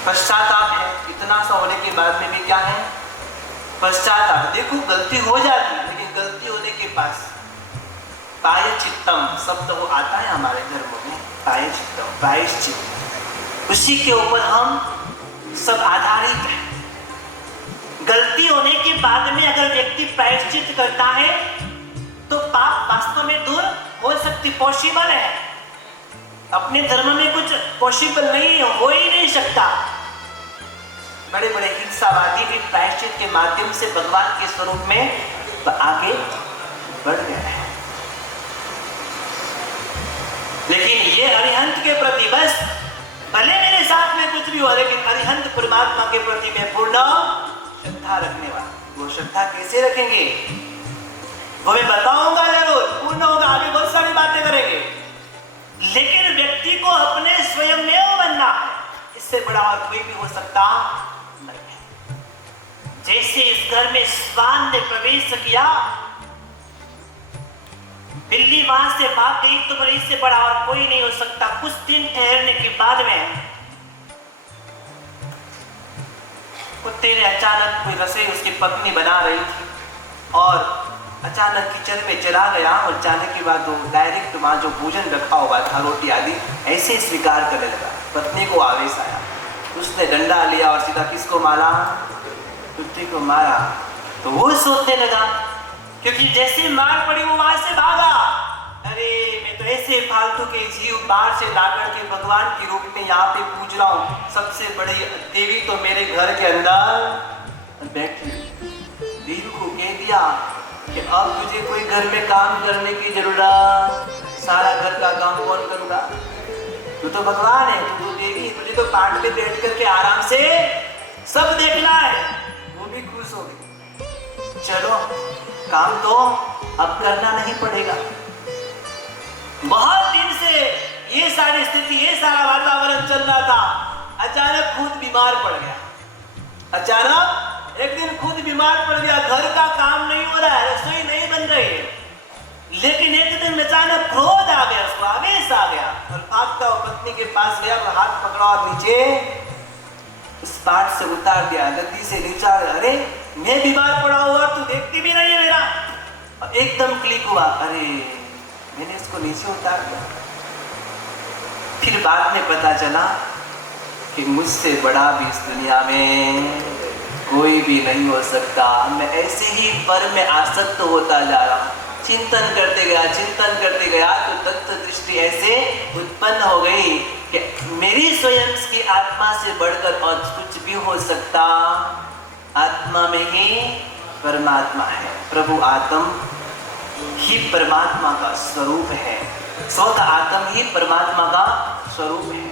पश्चाताप है। इतना सा होने के बाद में भी क्या है? पश्चाताप। देखो गलती हो जाती है, लेकिन गलती होने के पास प्रायश्चित्तम शब्द वो आता है हमारे धर्म में। प्रायश्चित्तम, प्रायश्चित्त, उसी के ऊपर हम सब आधारित है। गलती होने के बाद में अगर व्यक्ति प्रायश्चित करता है तो पाप वास्तव में दूर हो सकती, पॉसिबल है। अपने धर्म में कुछ पॉसिबल नहीं हो ही नहीं सकता। बड़े बड़े हिंसावादी भी प्रायश्चित के माध्यम से भगवान के स्वरूप में तो आगे बढ़ गए हैं। लेकिन ये अरिहंत के प्रति बस भले मेरे साथ में कुछ भी हो, लेकिन अरिहंत परमात्मा के प्रति मैं पूर्ण श्रद्धा रखने वाला। वो श्रद्धा कैसे रखेंगे वो मैं बताऊंगा जरूर, पूर्ण होगा। आगे बहुत सारी बातें करेंगे, लेकिन व्यक्ति को अपने स्वयं में बनना है। इससे बड़ा और कोई भी हो सकता नहीं। जैसे इस घर में श्वान ने प्रवेश किया, बिल्ली वहां से भाग गई, तो बड़े इससे बड़ा और कोई नहीं हो सकता। कुछ दिन ठहरने के बाद में कुत्ते ने अचानक कोई रसोई उसकी पत्नी बना रही थी और अचानक किचन में चला गया और जाने के बाद वो डायरेक्ट वहाँ जो भोजन रखा हुआ था, रोटी आदि, ऐसे स्वीकार करने लगा। पत्नी को आवेश आया, उसने डंडा लिया और सीधा किसको मारा? कुत्ते को मारा। तो वो सोचने लगा, क्योंकि जैसे मार पड़ी वो वहां से भागा। अरे मैं तो ऐसे फालतू के जीव बाहर से लाकर के भगवान के रूप में यहाँ पे पूज रहा हूँ। सबसे बड़ी देवी तो मेरे घर के अंदर बैठी। देवी को कह दिया कि अब तुझे कोई घर में काम करने की जरूरत, सारा घर का काम कौन करूँगा? तू तो भगवान है, तू तो देवी, तुझे तो पाट पे बैठ करके आराम से सब देखना है। वो भी खुश हो गई। चलो काम तो अब करना नहीं पड़ेगा। बहुत दिन से ये सारी स्थिति, ये सारा वातावरण चल रहा था। अचानक खुद बीमार पड़ गया। अचानक एक दिन खुद बीमार पड़ गया। घर का काम नहीं हो रहा है, रसोई नहीं बन रही है, लेकिन एक दिन अचानक क्रोध आ गया, उसको आवेश आ गया और भागता वो पत्नी के पास गया और हाथ पकड़ा और नीचे उस पाट से उतार दिया, गद्दी से नीचा। अरे मैं बीमार पड़ा हुआ, तू देखती भी नहीं है मेरा। और एकदम क्लिक हुआ, अरे मैंने इसको नीचे उतार दिया। फिर बाद में पता चला कि मुझसे बड़ा भी इस दुनिया में कोई भी नहीं हो सकता। मैं ऐसे ही पर में आसक्त होता जा रहा हूँ। चिंतन करते गया तो तत्व दृष्टि ऐसे उत्पन्न हो गई कि मेरी स्वयं की आत्मा से बढ़कर और कुछ भी हो सकता। आत्मा में ही परमात्मा है। प्रभु आत्म ही परमात्मा का स्वरूप है। स्वतः आत्म ही परमात्मा का स्वरूप है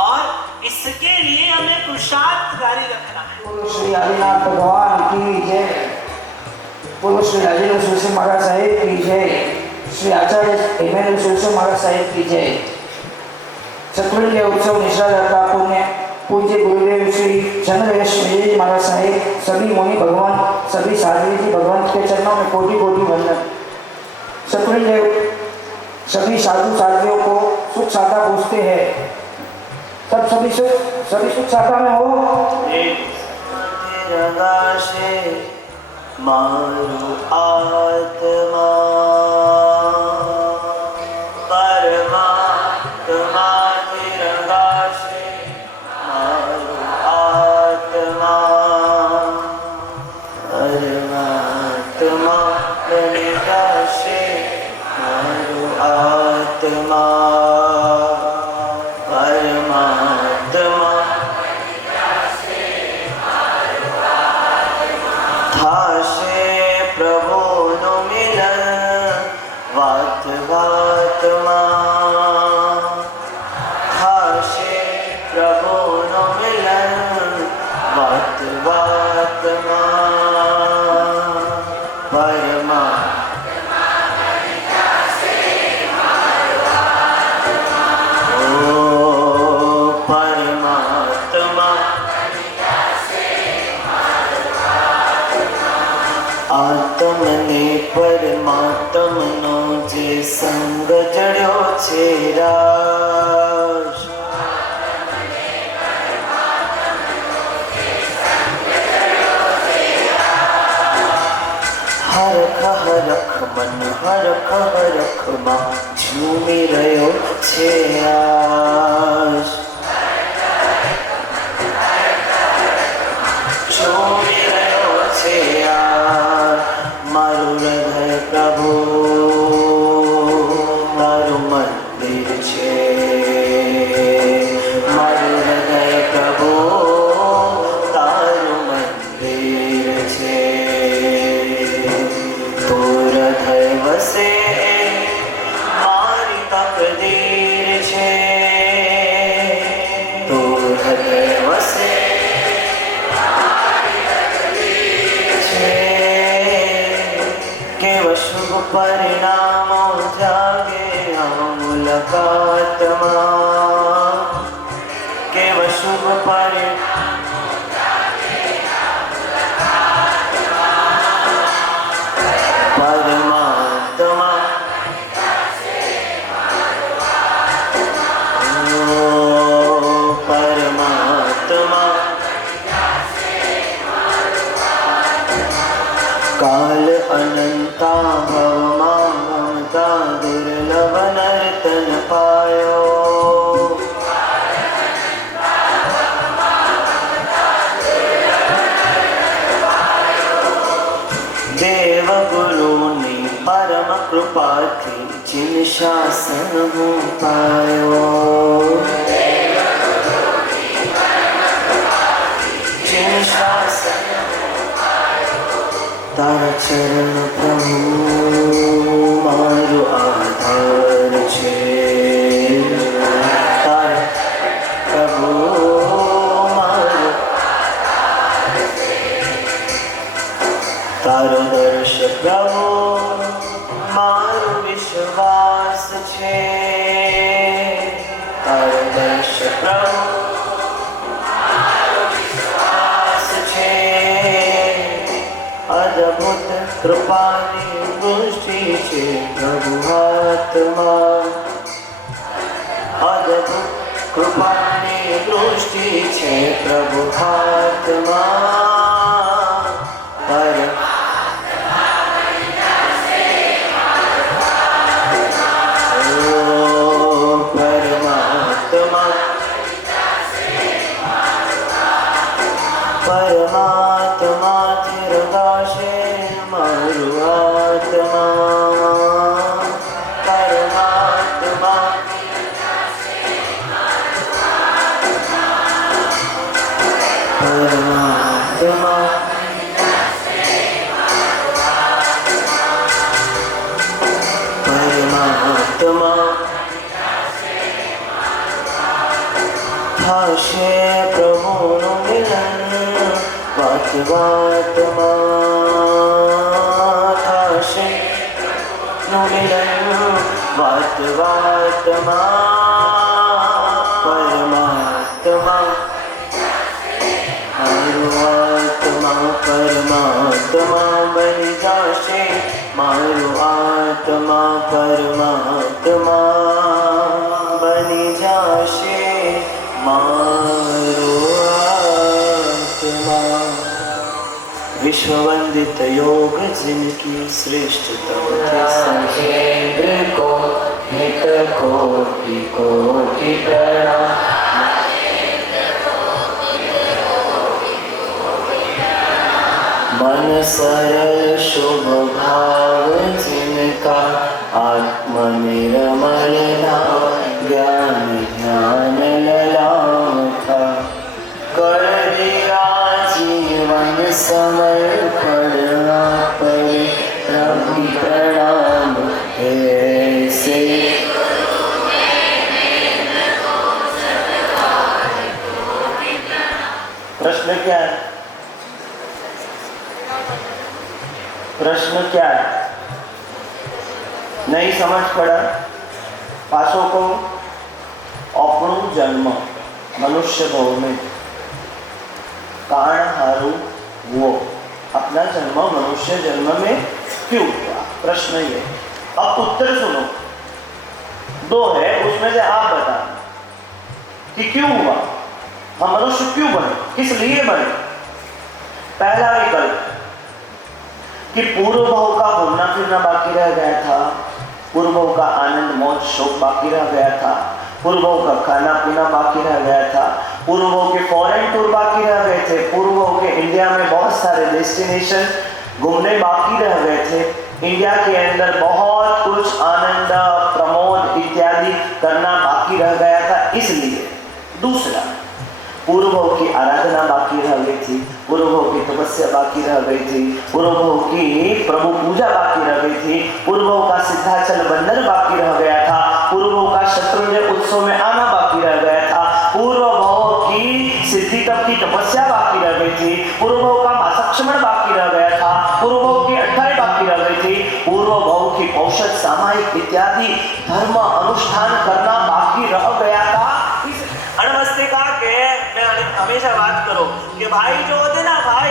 और इसके लिए हमें पुरुषार्थ जारी रखना है। श्री आदिनाथ भगवान की जय। बोलो श्री राजेंद्र सुरसिंह महाराज साहेब की जय। श्री आचार्य हेमेंद्र सुरसिंह महाराज साहेब की जय। सतवंज उत्सव निष्ठा पुण्य पूज्य गुरुदेव श्री चंद्रयश विजय महाराज साहेब, सभी मुनि भगवान, सभी साधु जी भगवान के चरणों में कोटि कोटि वंदन। सतवंज सभी साधु साधियों को सुख साधा पूछते हैं। सब सभी सुख साधा में हो। मारू आत्मा परमात्मा तिरंगाशे, मारू आत्मा परमात्मा तिरंगाशे, मारू आत्मा परमात्मा थाशे प्रभु नो मिलन वात वात्मा, थाशे प्रभु नो मिलन वात वात्मा परमा आत्मने परमात्मनो जे संग जड़्यो छे राज, हरख मन हरख में झूमी रह्यो छे आज, झूमी रह्यो छे आज। मारू हृदय प्रभु मारू मंदिर छे, मारू हृदय प्रभु तारू मंदिर छे। तो हृदय वसे मारी तकदीर छे, तो हृदय वसे शुभ परिणामों जागे हम मुलाकात में, केवल शुभ परिणामों जागे हम मुलाकात में। परमात्मा परमात्मा काल अनंता भवमा ममता दुर्लभ नर्तन पायो, देव गुरुनी परम कृपा थी जिन शासन हूँ पायो, जिन शासन तारा चरण प्रभु मारो आधार छे, तारा प्रभु मारो तारा प्रभु છે અદ્ભુત કૃપાની વૃષ્ટિ છે પ્રભુ હાથમાં અદ્ભુત કૃપાની વૃષ્ટિ છે પ્રભુ હાથમાં પરમાત્માથી રંગાશે મારું આત્મા પરમાત્મા પરમાત્મા પરમાત્મા થશે પ્રભુનું મિલન વાત વાતમાં થશે નું મિલન વાત વાતમાં પરમાત્મા મારું આત્મા પરમાત્મા બની જશે મારું આત્મા પરમાત્મા બની જશે મારું आत्मा विश्ववंदित योग जिनकी श्रेष्ठतम संकेंद्र को हित कोटि कोटि प्रणाम मन सरल शुभ भाव जिनका आत्मनिर्मल नाम ज्ञान ध्यान ललाम था कर दिया जीवन समर्पण पर प्रभु प्रणाम ऐसे प्रश्न क्या है प्रश्न क्या है नहीं समझ पड़ा पासों को अपनो जन्म मनुष्य भाव में कारण हारू वो अपना जन्म मनुष्य जन्म में क्यों हुआ प्रश्न ये अब उत्तर सुनो दो है उसमें से आप बताना कि क्यों हुआ हम मनुष्य क्यों बने किस लिए बने पहला विकल्प कि पूर्व भाव का घूमना फिरना बाकी रह गया था पूर्व भाव का आनंद मौज शोक बाकी रह गया था पूर्व का खाना पीना बाकी रह गया था पूर्व के फॉरेन टूर बाकी रह गए थे पूर्व के इंडिया में बहुत सारे डेस्टिनेशन घूमने बाकी रह गए थे इंडिया के अंदर बहुत कुछ आनंद प्रमोद इत्यादि करना बाकी रह गया था इसलिए दूसरा पूर्व की आराधना बाकी रह गई थी पूर्व की तपस्या बाकी रह गई थी पूर्व की प्रभु पूजा बाकी रह गई थी पूर्व का सिद्धाचल बंधन बाकी रह गया था पूर्व का शत्रुंजय उत्सव में आना बाकी रह गया था पूर्व की सिद्धि तप की तपस्या बाकी रह गई थी पूर्व का मासक्षमण बाकी रह गया था पूर्व की अट्ठाई बाकी रह गई थी पूर्व की औषध सामायिक इत्यादि धर्म अनुष्ठान करना बाकी रह गया था अणमस्ते का के मैं हमेशा बात करो कि भाई जो होते ना भाई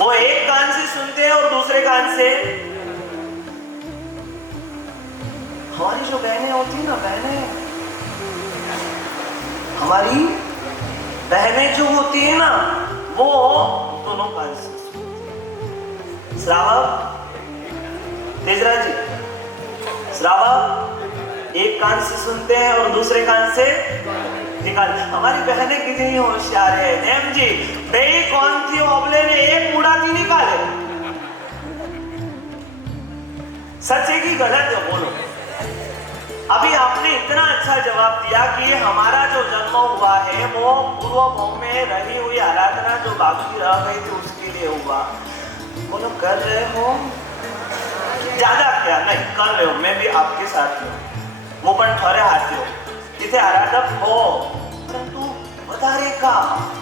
वो एक कान से सुनते हैं और दूसरे कान से हमारी जो बहनें होती है ना हमारी बहनें जो होती है ना वो दोनों कान से श्रावक तेजराज जी श्रावक एक कान से सुनते हैं और दूसरे कान से निकाल हमारी बहनें कितनी होशियार है नेम जी भाई कौन थी ओबले ने एक मुड़ा की निकाले सच है कि गलत है बोलो अभी आपने इतना अच्छा जवाब दिया कि हमारा जो जन्म हुआ है वो पूर्व भाव में रही हुई आराधना जो बाकी रह गई थी उसके लिए हुआ बोलो कर रहे हो ज्यादा क्या नहीं कर रहे हो मैं भी आपके साथ हूँ वो पण थोड़े हाथी हो जिसे आराधक हो परंतु વધારે का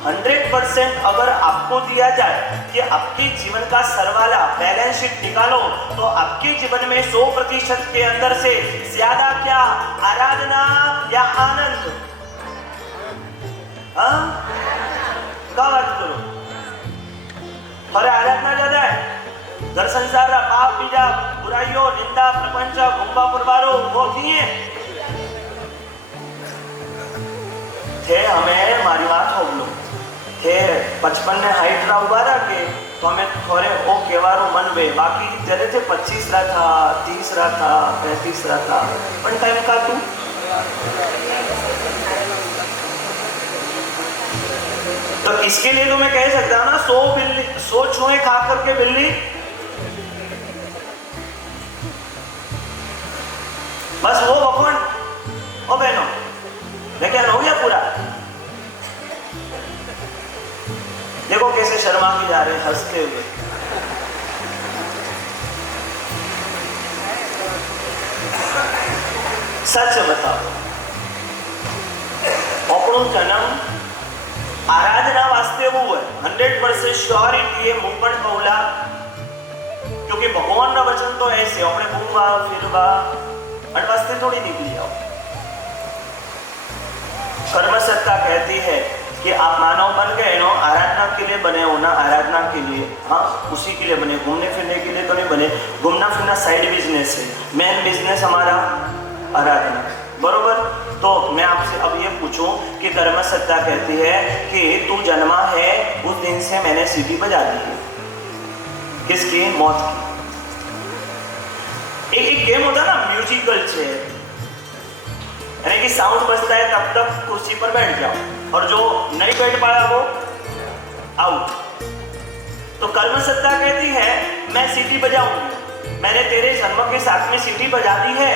100% अगर आपको दिया जाए कि आपके जीवन का सरवाला बैलेंस शीट निकालो तो आपके जीवन में 100% के अंदर से ज्यादा क्या आराधना या आनंद? हाँ, क्या बात करो? अरे आराधना ज्यादा है, घर संसार पाप बीजा बुराइयों निंदा प्रपंच गुंबा पुरबारो वो किए थे हमें मारी बात हो लो थे 55 ने हाइट रा उभा के तो हमें थोड़े ओ केवारो मन बे बाकी जरे थे 25 रा था 30 रा था 35 रा था पण टाइम का तू तो इसके लिए तो मैं कह सकता ना 100 छुए खा करके बिल्ली बस वो भगवान ओ बहनों लेकिन हो गया पूरा। देखो कैसे शर्मा के जा रहे हैं हंसते हुए। सच बताओ अपनो जन्म आराधना वास्ते वो है 100% श्योरिटी है मुंपण कौला क्योंकि भगवान का वचन तो ऐसे अपने घूमवा फिरवा अट वास्ते थोड़ी निकली आओ। कर्म सत्ता कहती है कि आप मानव बन गए नो आराधना के लिए बने हो ना आराधना के लिए हाँ उसी के लिए बने घूमने फिरने के लिए तो नहीं बने। घूमना फिरना साइड बिजनेस है मेन बिजनेस हमारा आराधना बरोबर। तो मैं आपसे अब ये पूछूं कि कर्म सत्ता कहती है कि तू जन्मा है उस दिन से मैंने सीटी बजा दी है किसकी मौत की। एक गेम होता है ना म्यूजिकल चेयर यानी कि साउंड बजता है तब तक कुर्सी पर बैठ जाओ और जो नहीं बैठ पाया वो आउट। तो कर्म सत्ता कहती है मैं सीटी बजाऊंगी मैंने तेरे जन्म के साथ में सीटी बजा दी है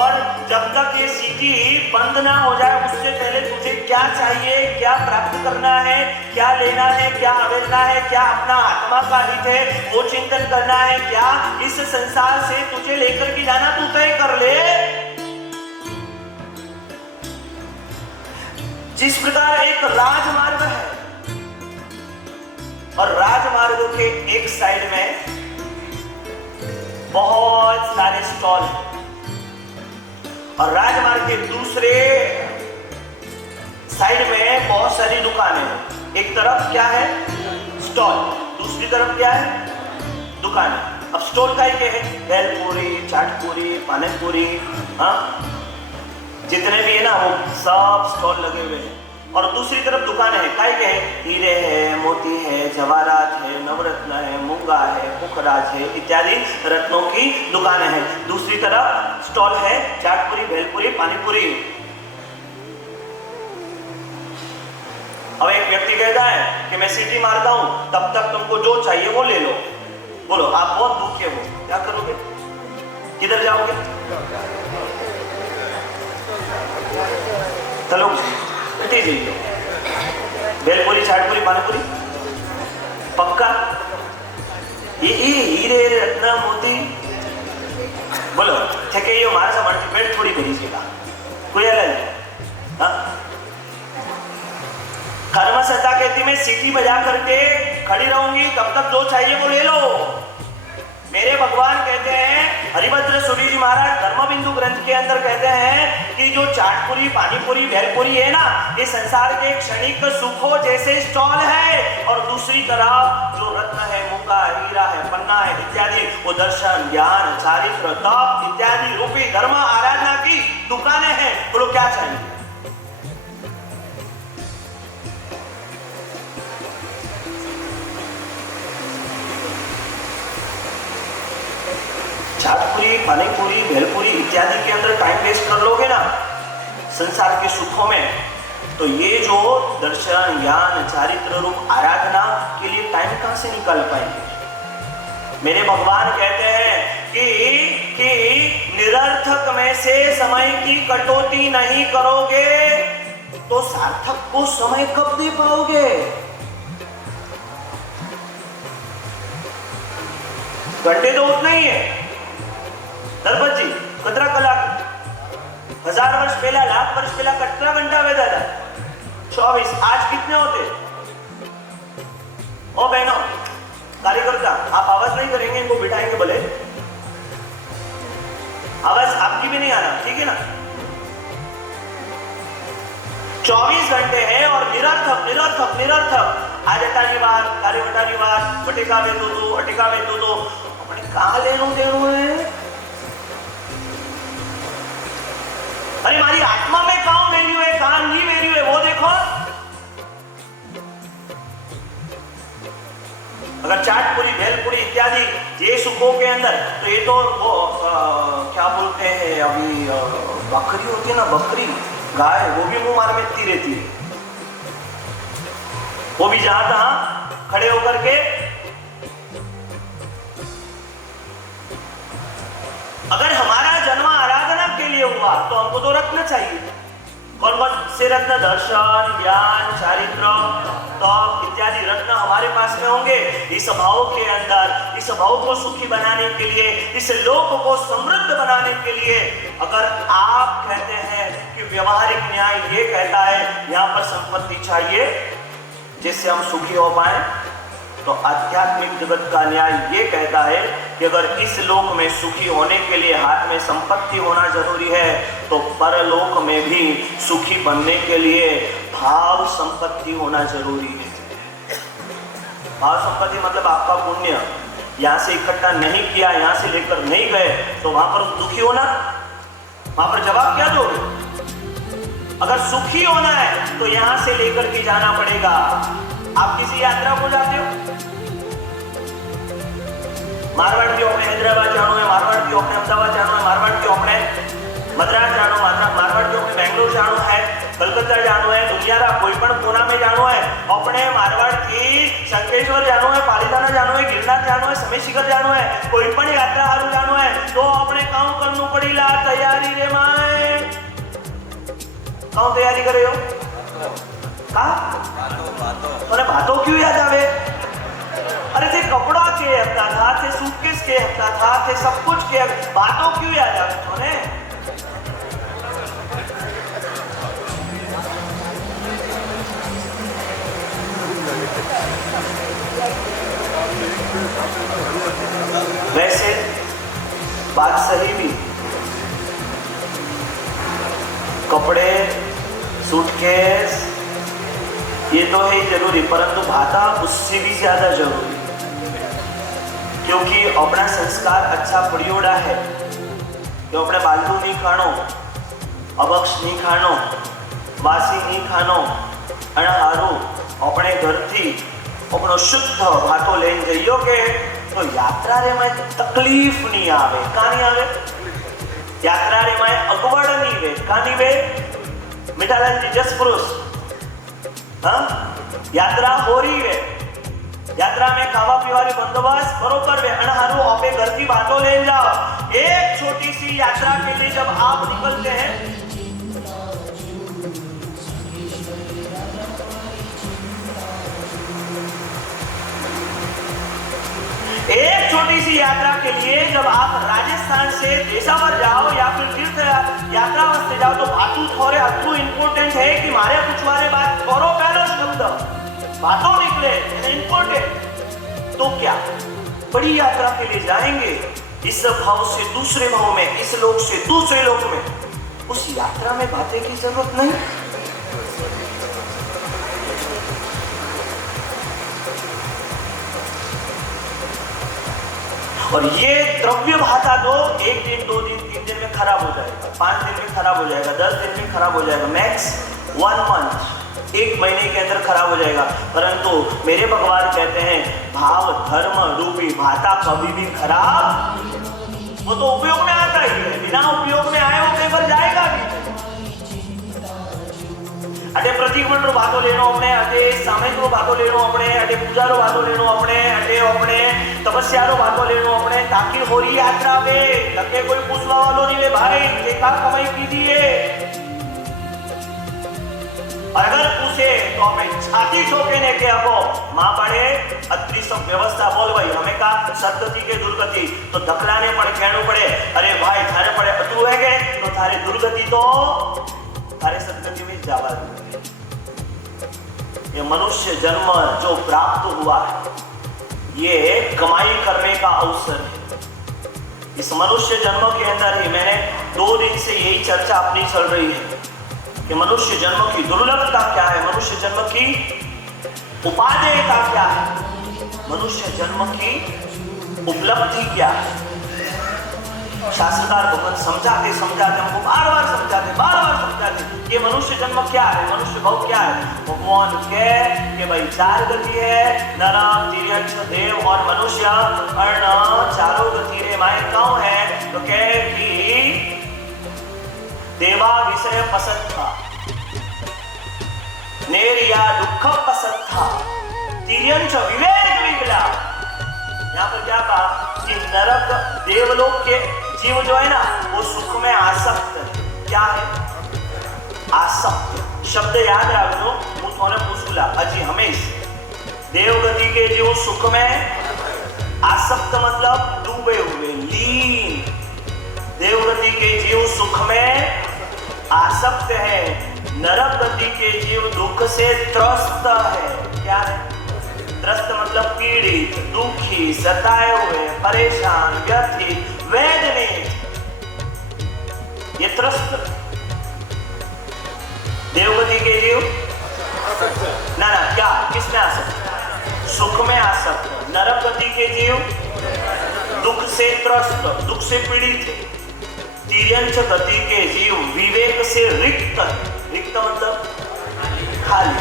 और जब तक ये सीटी बंद ना हो जाए उससे पहले तुझे क्या चाहिए क्या प्राप्त करना है क्या लेना है क्या अवेलना है क्या अपना आत्मा का हित है वो चिंतन करना है क्या इस संसार से तुझे लेकर के जाना तू तय कर ले। जिस प्रकार एक राजमार्ग है और राजमार्ग के एक साइड में बहुत सारे स्टॉल हैं और राजमार्ग के दूसरे साइड में बहुत सारी दुकानें हैं। एक तरफ क्या है स्टॉल दूसरी तरफ क्या है दुकानें। अब स्टॉल का क्या है भेलपूरी चाटपूरी पानीपूरी हाँ जितने भी है ना वो सब स्टॉल लगे हुए हैं और दूसरी तरफ दुकान है काय के हीरे है मोती है जवाहरात है नवरत्न है मूंगा है पुखराज है इत्यादि रत्नों की दुकानें हैं। दूसरी तरफ स्टॉल है चाटपुरी भेलपुरी पानीपुरी। अब एक व्यक्ति कहता है कि मैं सीटी मारता हूं तब तक तुमको जो चाहिए वो ले लो। बोलो आप बहुत भूखे हो क्या करोगे किधर जाओगे? चलो भेलपुरी चाटपुरी पानीपुरी पक्का ये हीरे रत्न मोती बोलो थे ये मारा सा मर्जी पेट थोड़ी भरी सेगा कोई अलग हाँ। कर्म सत्ता कहती मैं सीटी बजा करके खड़ी रहूंगी तब तक जो चाहिए वो ले लो। मेरे भगवान कहते हैं हरिभद्र सूरी जी महाराज धर्मबिंदु ग्रंथ के अंदर कहते हैं कि जो चाटपुरी पानीपुरी भेलपुरी है ना ये संसार के क्षणिक सुखों जैसे स्टॉल है और दूसरी तरफ जो रत्न है मूंगा हीरा है पन्ना है इत्यादि वो दर्शन ज्ञान चारित्र तप इत्यादि रूपी धर्म आराधना की दुकानें हैं। बोलो क्या चाहिए? चाटपुरी पानीपुरी भेलपुरी इत्यादि के अंदर टाइम वेस्ट कर लोगे ना संसार के सुखों में तो ये जो दर्शन ज्ञान चारित्र रूप आराधना के लिए टाइम कहां से निकाल पाएंगे? मेरे भगवान कहते हैं कि निरर्थक में से समय की कटौती नहीं करोगे तो सार्थक को समय कब दे पाओगे? घंटे तो उतना ही है दरबार जी कतरा कलाक 1000 वर्ष पहला लाख वर्ष पहला कतरा घंटा वेदा था 24 आज कितने होते? ओ बहनों कार्यकर्ता आप आवाज नहीं करेंगे, इनको बिठाएंगे भले, आवाज आपकी भी नहीं आना, ठीक है ना। 24 घंटे है और निरर्थक निरर्थक निरर्थक आज अटारी बार कार्य अटारी बार बटेका वेतो तो अटेका वेतो तो अपने कहा लेनु देनु है। अरे हमारी आत्मा में कहाँ वैल्यू है, कहाँ नहीं वैल्यू है, वो देखो। अगर चाट पूरी भेलपुरी इत्यादि ये सुखों के अंदर, तो ये तो वो क्या बोलते हैं अभी, बकरी होती है ना, बकरी गाय, वो भी मुंह मार में रहती है, वो भी जहां तहां खड़े होकर के। अगर हमारा जन्म आराधना के लिए हुआ तो हमको तो रत्न चाहिए। कौन कौन से रत्न? दर्शन, ज्ञान, चारित्र, तप इत्यादि रत्न हमारे पास में होंगे। इस भाव के अंदर इस भाव को सुखी बनाने के लिए, इस लोक को समृद्ध बनाने के लिए, अगर आप कहते हैं कि व्यवहारिक न्याय ये कहता है यहाँ पर संपत्ति चाहिए जिससे हम सुखी हो पाए, तो आध्यात्मिक जगत का न्याय ये कहता है कि अगर इस लोक में सुखी होने के लिए हाथ में संपत्ति होना जरूरी है, तो परलोक में भी सुखी बनने के लिए भाव संपत्ति होना जरूरी है। भाव संपत्ति मतलब आपका पुण्य, यहाँ से इकट्ठा नहीं किया, यहाँ से लेकर नहीं गए, तो वहां पर दुखी होना, वहां पर जवाब क्या दोगे? अगर सुखी होना है तो यहां से लेकर के जाना पड़ेगा। आप किसी यात्रा को जाते हो, मारवाड़ क्यों अपने हैदराबाद जानो है, मारवाड़ क्यों अपने अहमदाबाद जानो है, मारवाड़ क्यों अपने मद्रास जानो, मारवाड़ क्यों अपने बेंगलोर जानो है, कलकत्ता जानो है, दुनियारा कोई पण कोना में जानो है, अपने मारवाड़ की शंकेश्वर जानो है, पालीताना जानो है, गिरनार जानो है, समय शिखर जानो है, कोई पण यात्रा हारू जानो है, तो अपने काम करनु पड़ीला तैयारी रे माए। कौन तैयारी करे हो? अरे बातों क्यों याद आवे? अरे थे कपड़ा के हफ्ता था, थे सूटकेस के हफ्ता था, थे सब कुछ के, बातों क्यों याद आवे तोने? वैसे बात सही भी, कपड़े सूटकेस ये तो है ही जरूरी, परंतु भाता उससे भी ज्यादा जरूरी, क्योंकि अपना संस्कार अच्छा पड़ियोड़ा है कि अपने बालू नहीं खानो, अबक्ष नहीं खानो, बासी नहीं खानो, अणहारू अपने घर थी अपनो शुद्ध भातो लेन जइयो के, तो यात्रा रे में तकलीफ नहीं आवे। का नहीं आवे? यात्रा रे में अगवड़ नहीं वे, का नहीं वे? मिठालाल जी जस पुरुष, हाँ यात्रा हो रही है, यात्रा में खावा पीवारी बंदोबस्त बरोबर है, अनहारू आपे घर की बातों ले जाओ। एक छोटी सी यात्रा के लिए जब आप निकलते हैं, एक छोटी सी यात्रा के लिए जब आप राजस्थान से पेशावर जाओ या फिर तीर्थ यात्रा वास्ते जाओ, तो भातू थोड़े अतलू इंपोर्टेंट है कि मारे पूछवारे बात करो, पहला शब्द बातों निकले इंपोर्टेंट। तो क्या बड़ी यात्रा के लिए जाएंगे, इस भाव से दूसरे भाव में, इस लोक से दूसरे लोक में, उस यात्रा में बातें की जरूरत नहीं। और ये द्रव्य भाता तो 1 दिन 2 दिन 3 दिन में खराब हो जाएगा, 5 दिन में खराब हो जाएगा, 10 दिन में खराब हो जाएगा, मैक्स 1 मंथ 1 महीने के अंदर खराब हो जाएगा। परंतु मेरे भगवान कहते हैं भाव धर्म रूपी भाता कभी भी खराब, वो तो उपयोग में आता ही है, बिना उपयोग में आए वो कहीं पर जाएगा भी। अटे प्रतीक मंडल भातो लेनो अपने, अटे सामयिक भातो लेनो अपने, अटे पूजा भातो लेनो अपने, अटे अपने तपस्या भातो लेनो अपने, ताकि होरी यात्रा वे लगे कोई पूछवा वालों नहीं वे भाई देखा कमाई कीजिए। अगर पूछे तो हमें छाती ठोके ने के अबो मां पड़े अत्री सब व्यवस्था बोल भाई हमें का सदगति के दुर्गति, तो धकलाने पड़े कहना पड़े, अरे भाई थारे पड़े अतरू है गए तो थारे दुर्गति तो थारे सदगति में जावा दे। ये मनुष्य जन्म जो प्राप्त हुआ है, ये कमाई करने का अवसर है। इस मनुष्य जन्म के अंदर ही मैंने 2 दिन से यही चर्चा अपनी चल रही है कि मनुष्य जन्म की दुर्लभता क्या है, मनुष्य जन्म की उपादेयता क्या है, मनुष्य जन्म की उपलब्धि क्या है। शास्त्रकार भगवान समझाते हमको बार-बार समझाते ये मनुष्य जन्म क्या है, मनुष्य भाव क्या है। भगवान कहे कि भाई 4 गति है, नरक, तिर्यंच, देव और मनुष्य। अर्ण 4 गति रे माए कौन है, तो कहे कि देवा विषय पसंद था, नेरिया दुख पसंद था, तिर्यंच विवेक विगला। यहाँ पर क्या कहा कि नरक देवलोक के जीव जो है ना वो सुख में आसक्त है। क्या है आसक्त? शब्द याद रख लो, હું તને પૂછુલા હજી હમેશ देवगति के जीव सुख में आसक्त मतलब डूबे हुए, लीन। देवगति के जीव सुख में आसक्त है, नरक गति के जीव दुख से त्रस्त है। क्या है त्रस्त? मतलब पीड़ित, दुखी, सताए हुए, परेशान, व्यथित, वेदनित, ये त्रस्त। देवगति के जीव ना क्या किसमें आसक्त? सुख में आसक्त। नरक गति के जीव दुख से त्रस्त, दुख से पीड़ित है। तिर्यंच गति के जीव विवेक से रिक्त। रिक्त मतलब खाली।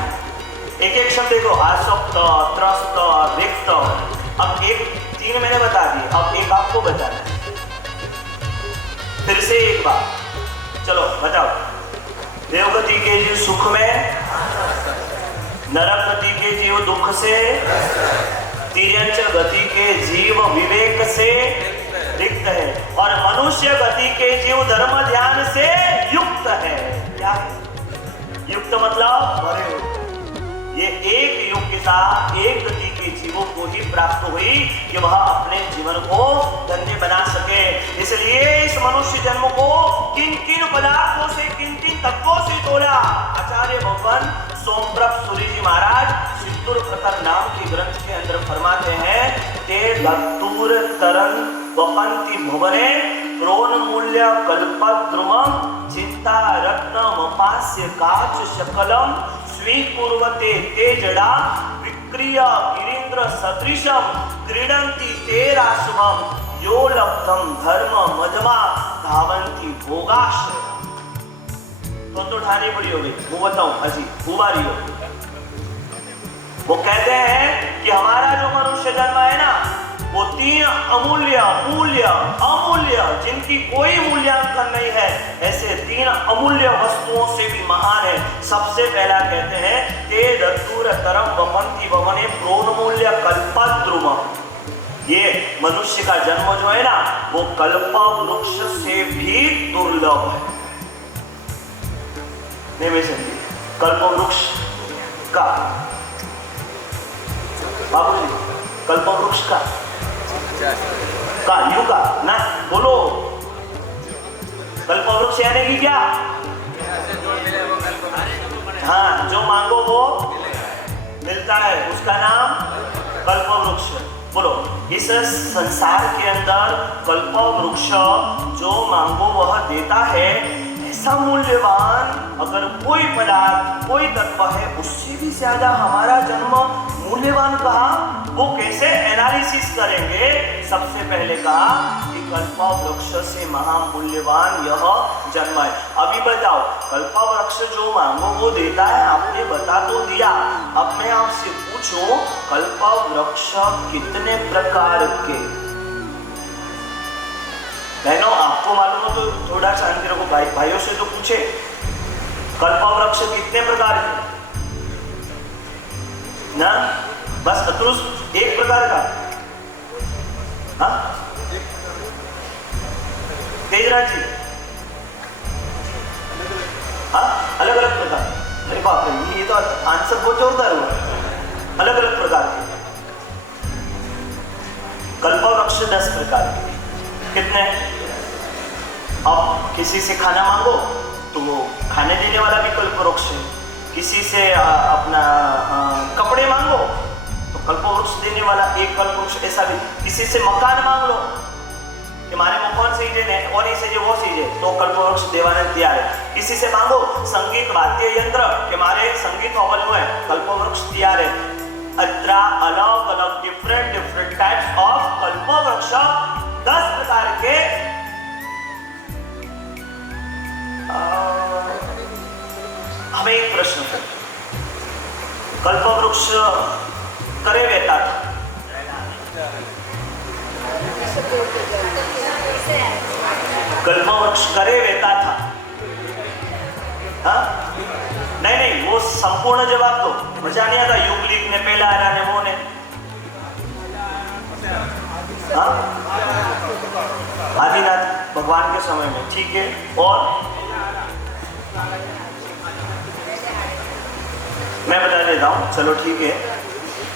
एक एक शब्द देखो, आसक्त, त्रस्त, रिक्त। अब 3 मैंने बता दिए, अब एक आपको बताना है। फिर से एक बार, चलो बताओ। देवगति के जीव सुख में, नरक गति के जीव दुख से, तिर्यंच गति के जीव विवेक से रिक्त है, और मनुष्य गति के जीव धर्म ध्यान से युक्त है। क्या युक्त मतलब भरे हुए। ये एक योग्यता एक गति के जीवों को ही प्राप्त हुई कि वह अपने जीवन को धन्य बना सके। इसलिए इस मनुष्य जन्म को किन किन पदार्थों से, किन किन तत्वों से तोड़ा। आचार्य भगवान सोमप्रभ सूरी जी महाराज सिद्धूर प्रतर नाम के ग्रंथ के अंदर फरमाते हैं, ते लत्तूर तरन वपंति भुवने प्रोन मूल्य कल्पद्रुमं चिंता रत्नम पास्य काच शकलम स्वीकुर्वते ते जड़ा विक्रिया गिरीन्द्र सदृशम क्रीडन्ति ते राशुभम यो लब्धम धर्म मधमा धावन्ति भोगाश्रय। तो ठानी पड़ी होगी, वो बताऊं अजी बुवारी हो। वो कहते हैं कि हमारा जो मनुष्य जन्म है ना वो 3 अमूल्य, मूल्य, अमूल्य, जिनकी कोई मूल्यांकन नहीं है, ऐसे 3 अमूल्य वस्तुओं से भी महान है। सबसे पहला कहते हैं ते दत्तूर तरम वमंति वमने प्रोन मूल्य कल्पद्रुम। ये मनुष्य का जन्म जो है ना वो कल्प वृक्ष से भी दुर्लभ है। नहीं मैं समझी कल्प वृक्ष का बाबू जी, कल्प वृक्ष का यू का ना बोलो। कल्प वृक्ष यानी कि क्या? हाँ, जो मांगो वो मिलता है, उसका नाम कल्प वृक्ष। बोलो, इस संसार के अंदर कल्प वृक्ष जो मांगो वह देता है। ऐसा मूल्यवान अगर कोई पदार्थ, कोई तत्व है, उससे भी ज्यादा हमारा जन्म मूल्यवान कहा। वो कैसे एनालिसिस करेंगे? सबसे पहले कहा कि कल्प वृक्ष से महामूल्यवान यह जन्म है। अभी बताओ, कल्प वृक्ष जो मांगो वो देता है, आपने बता तो दिया। अब मैं आपसे पूछूं, कल्प वृक्ष कितने प्रकार के? बहनों, आपको मालूम हो तो थोड़ा शांति रखो, भाइयों से तो पूछे, कल्प वृक्ष कितने प्रकार के ना? बस अतुरुस एक प्रकार का। हाँ तेजराज जी, हाँ अलग अलग प्रकार। अरे बाप रे, ये तो आंसर बहुत जोरदार हुआ। अलग अलग प्रकार के कल्प वृक्ष 10 प्रकार के। कितने? अब किसी से खाना मांगो तो वो खाने देने वाला भी कल्प वृक्ष है। किसी से अपना कपड़े मांगो तो कल्पवृक्ष देने वाला एक कल्पवृक्ष ऐसा भी। किसी से मकान मांग लो कि मारे मकान सही है और नहीं सही है वो सही है, तो कल्पवृक्ष देवाने तैयार है। किसी से मांगो संगीत वाद्य यंत्र के मारे संगीत हॉल में कल्पवृक्ष तैयार है। अत्रा अलग अलग डिफरेंट टाइप्स ऑफ कल्पवृक्ष 10 प्रकार के हमें एक प्रश्न है, कल्पवृक्ष करे रहता था, कल्पवृक्ष करे रहता था, हाँ? नहीं वो संपूर्ण जवाब दो, मजा नहीं आता। युगलिक ने पहला आया ने वो ने, हाँ? आदिनाथ भगवान के समय में, ठीक है। और मैं बता देता हूँ, चलो ठीक है।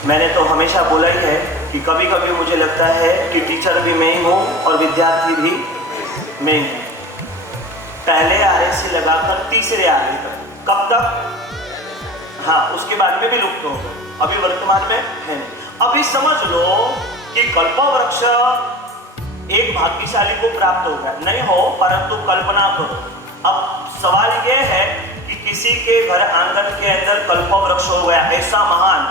मैंने तो हमेशा बोला ही है कि कभी कभी मुझे लगता है कि टीचर भी मैं ही हूँ और विद्यार्थी भी मैं ही हूँ। पहले आरे से लगाकर तीसरे आरे तक, कब तक? हाँ, उसके बाद में भी लुप्त हो, अभी वर्तमान में है नहीं। अभी समझ लो कि कल्पवृक्ष एक भाग्यशाली को प्राप्त हो गया, नहीं हो परंतु कल्पना करो। अब सवाल ये है कि किसी के घर आंगन के अंदर कल्पवृक्ष हो गया, ऐसा महान,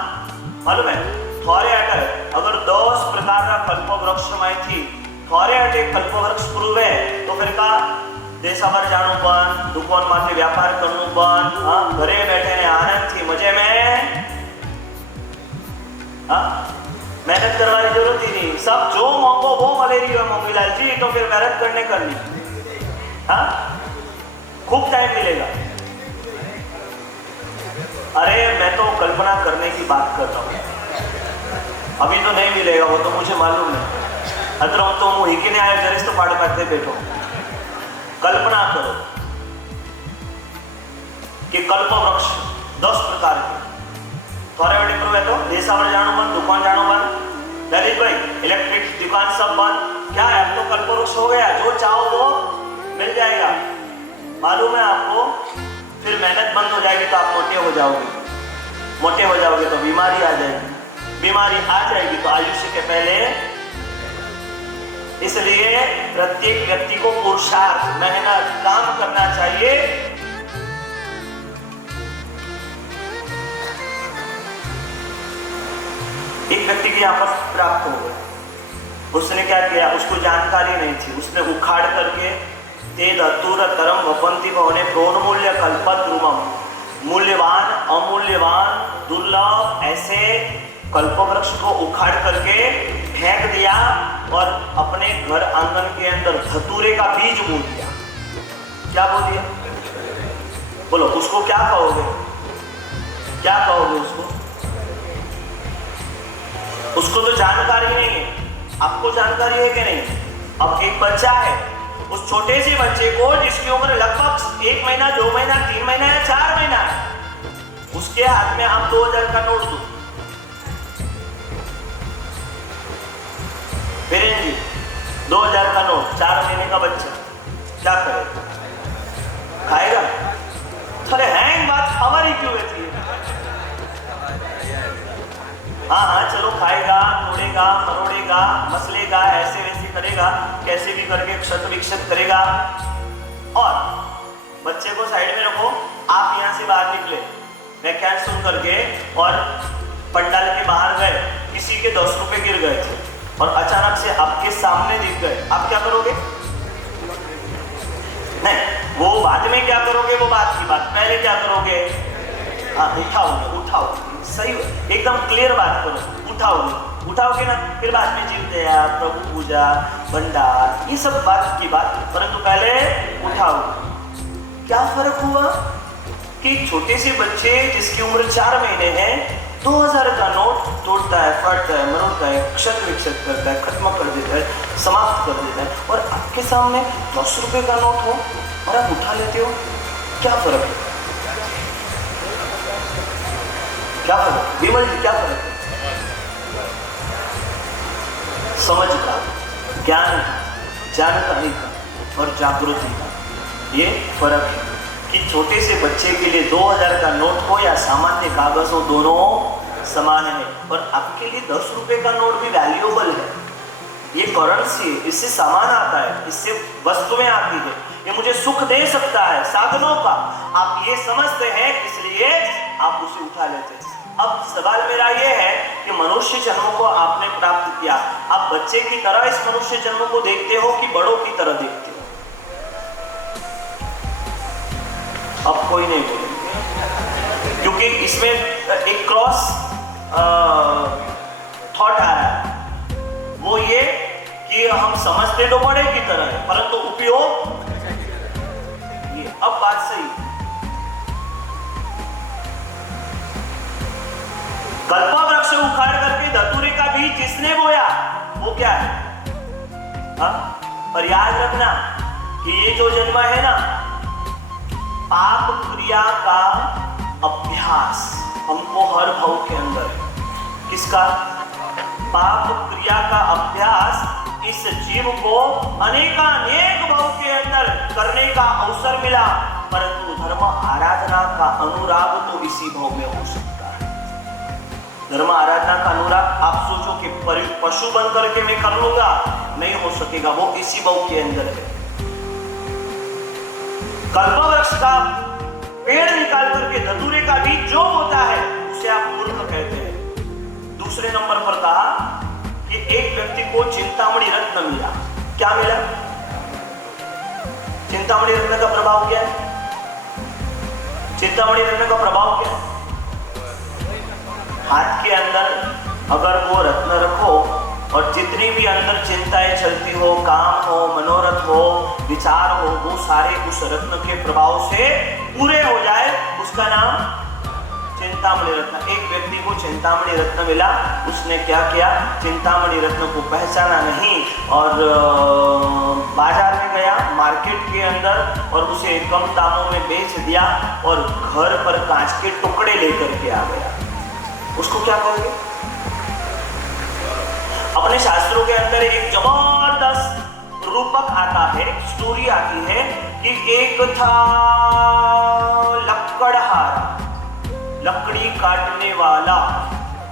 मालूम है? थोड़े अगर 10 प्रकार का कल्पवृक्ष में थी, थोड़े अटे कल्पवृक्ष प्रूव है, तो फिर का देशावर जानो बन, दुकान माथे व्यापार करनो बन, हाँ? घरे बैठे ने आनंद थी मजे में, हाँ? मेहनत करवाने की जरूरत ही नहीं, सब जो मांगो वो मलेरी है मोमीलाल जी, तो फिर मेहनत करनी, हाँ? खूब टाइम मिलेगा। अरे मैं तो कल्पना करने की बात कर रहा हूँ, अभी तो नहीं मिलेगा वो तो मुझे मालूम नहीं। अदर तो मुँह ही आए जरिस तो पाड़ करते बैठो। कल्पना करो कि कल्पवृक्ष 10 प्रकार के, थोड़े बड़े प्रो है तो देशावर जानो बन, दुकान जानो बन, ललित भाई इलेक्ट्रिक दुकान सब बंद, क्या है? अब तो कल्पवृक्ष हो गया, जो चाहो वो मिल जाएगा। मालूम है आपको? फिर मेहनत बंद हो जाएगी तो आप मोटे हो जाओगे, मोटे हो जाओगे तो बीमारी आ जाएगी, बीमारी आ जाएगी तो आयुष्य के पहले। इसलिए प्रत्येक व्यक्ति को पुरुषार्थ, मेहनत, काम करना चाहिए। एक व्यक्ति के यहाँ पर प्राप्त हो गया, उसने क्या किया? उसको जानकारी नहीं थी, उसने उखाड़ करके ते धतुर तरम वपंती भवने प्रोन्मूल्य कल्पद्रुमम, मूल्यवान, अमूल्यवान, दुर्लभ ऐसे कल्पवृक्ष को उखाड़ करके फेंक दिया और अपने घर आंगन के अंदर धतूरे का बीज बो दिया। क्या बोल दिया? बोलो, उसको क्या कहोगे? क्या कहोगे उसको? उसको तो जानकारी नहीं है, आपको जानकारी है कि नहीं? अब एक बच्चा है, उस छोटे से बच्चे को जिसकी उम्र लगभग 1 महीना, 2 महीना, 3 महीना या 4 महीना है, उसके हाथ में आप 2000 का नोट दो, जी 2000 का नोट, 4 महीने का बच्चा क्या करेगा? खाएगा? अरे हैंग बात हमारी क्यों रहती है? हाँ चलो खाएगा, तोड़ेगा, मरोड़ेगा, मसलेगा, ऐसे वैसे करेगा, कैसे भी करके क्षत विक्षत करेगा। और बच्चे को साइड में रखो, आप यहाँ से बाहर निकले व्याख्यान सुन करके और पंडाल के बाहर गए, किसी के 10 रुपए गिर गए थे और अचानक से आपके सामने दिख गए, आप क्या करोगे? नहीं, वो बाद में क्या करोगे वो बात की बात, पहले क्या करोगे? हाँ उठाओगे, उठाओगे, सही एकदम क्लियर बात करो, उठाओगे, उठाओगे ना, फिर बाद में जीव दया, प्रभु पूजा, भंडार, ये सब बात की बात, परंतु पहले उठाओगे। क्या फर्क हुआ कि छोटे से बच्चे जिसकी उम्र 4 महीने है 2000 का नोट तोड़ता है, फाड़ता है, मरोड़ता है, क्षत विक्षत करता है, खत्म कर देता है, समाप्त कर देता है, और आपके सामने 10 रुपए का नोट हो और आप उठा लेते हो। क्या फर्क है? क्या फर्क? विमल जी क्या फर्क है? समझ का, ज्ञान का, जानकारी का और जागृति का ये फर्क है कि छोटे से बच्चे के लिए 2000 का नोट हो या सामान्य कागज हो, दोनों समान है। और आपके लिए 10 रुपए का नोट भी वैल्यूएबल है, ये करेंसी है, इससे सामान आता है, इससे वस्तुएं आती है, ये मुझे सुख दे सकता है साधनों का। आप ये समझते हैं, इसलिए आप उसे उठा लेते हैं। अब सवाल मेरा ये है कि मनुष्य जन्म को आपने प्राप्त किया, आप बच्चे की तरह इस मनुष्य जन्म को देखते हो कि बड़ों की तरह देखते हो? अब कोई नहीं बोलेंगे, क्योंकि इसमें एक क्रॉस थॉट आ रहा है, वो ये कि हम समझते तो बड़े की तरह है, परंतु उपयोग ये। अब बात सही, कल्पा वृक्ष उखाड़ करके धतूरे का बीज जिसने बोया वो क्या है? हाँ? पर याद रखना कि ये जो जन्म है ना, पाप क्रिया का अभ्यास हमको हर भाव के अंदर है। किसका? पाप क्रिया का अभ्यास इस जीव को अनेकानेक भाव के अंदर करने का अवसर मिला, परंतु धर्म आराधना का अनुराग तो इसी भाव में हो सकता है। धर्म आराधना का अनुराग आप सोचो कि पशु बन करके मैं कर लूंगा, नहीं हो सकेगा, वो इसी भाव के अंदर है। कल्पवृक्ष का पेड़ निकाल करके धतूरे का बीज जो होता है उसे आप मूर्ख कहते हैं। दूसरे नंबर पर कहा कि एक व्यक्ति को चिंतामणि रत्न मिला। क्या मिला? चिंतामणि रत्न का प्रभाव क्या है? चिंतामणि रत्न का प्रभाव क्या है? हाथ के अंदर अगर वो रत्न रखो और जितनी भी अंदर चिंताएं चलती हो, काम हो, मनोरथ हो, विचार हो, वो सारे उस रत्न के प्रभाव से पूरे हो जाए, उसका नाम चिंतामणि रत्न। एक व्यक्ति को चिंतामणि रत्न मिला, उसने क्या किया? चिंतामणि रत्न को पहचाना नहीं और बाजार में गया, मार्केट के अंदर, और उसे कम दामों में बेच दिया और घर पर कांच के टुकड़े लेकर के आ गया। उसको क्या कहोगे? अपने शास्त्रों के अंदर एक जबरदस्त रूपक आता है, स्टोरी आती है कि एक था लकड़हारा, लकड़ी काटने वाला।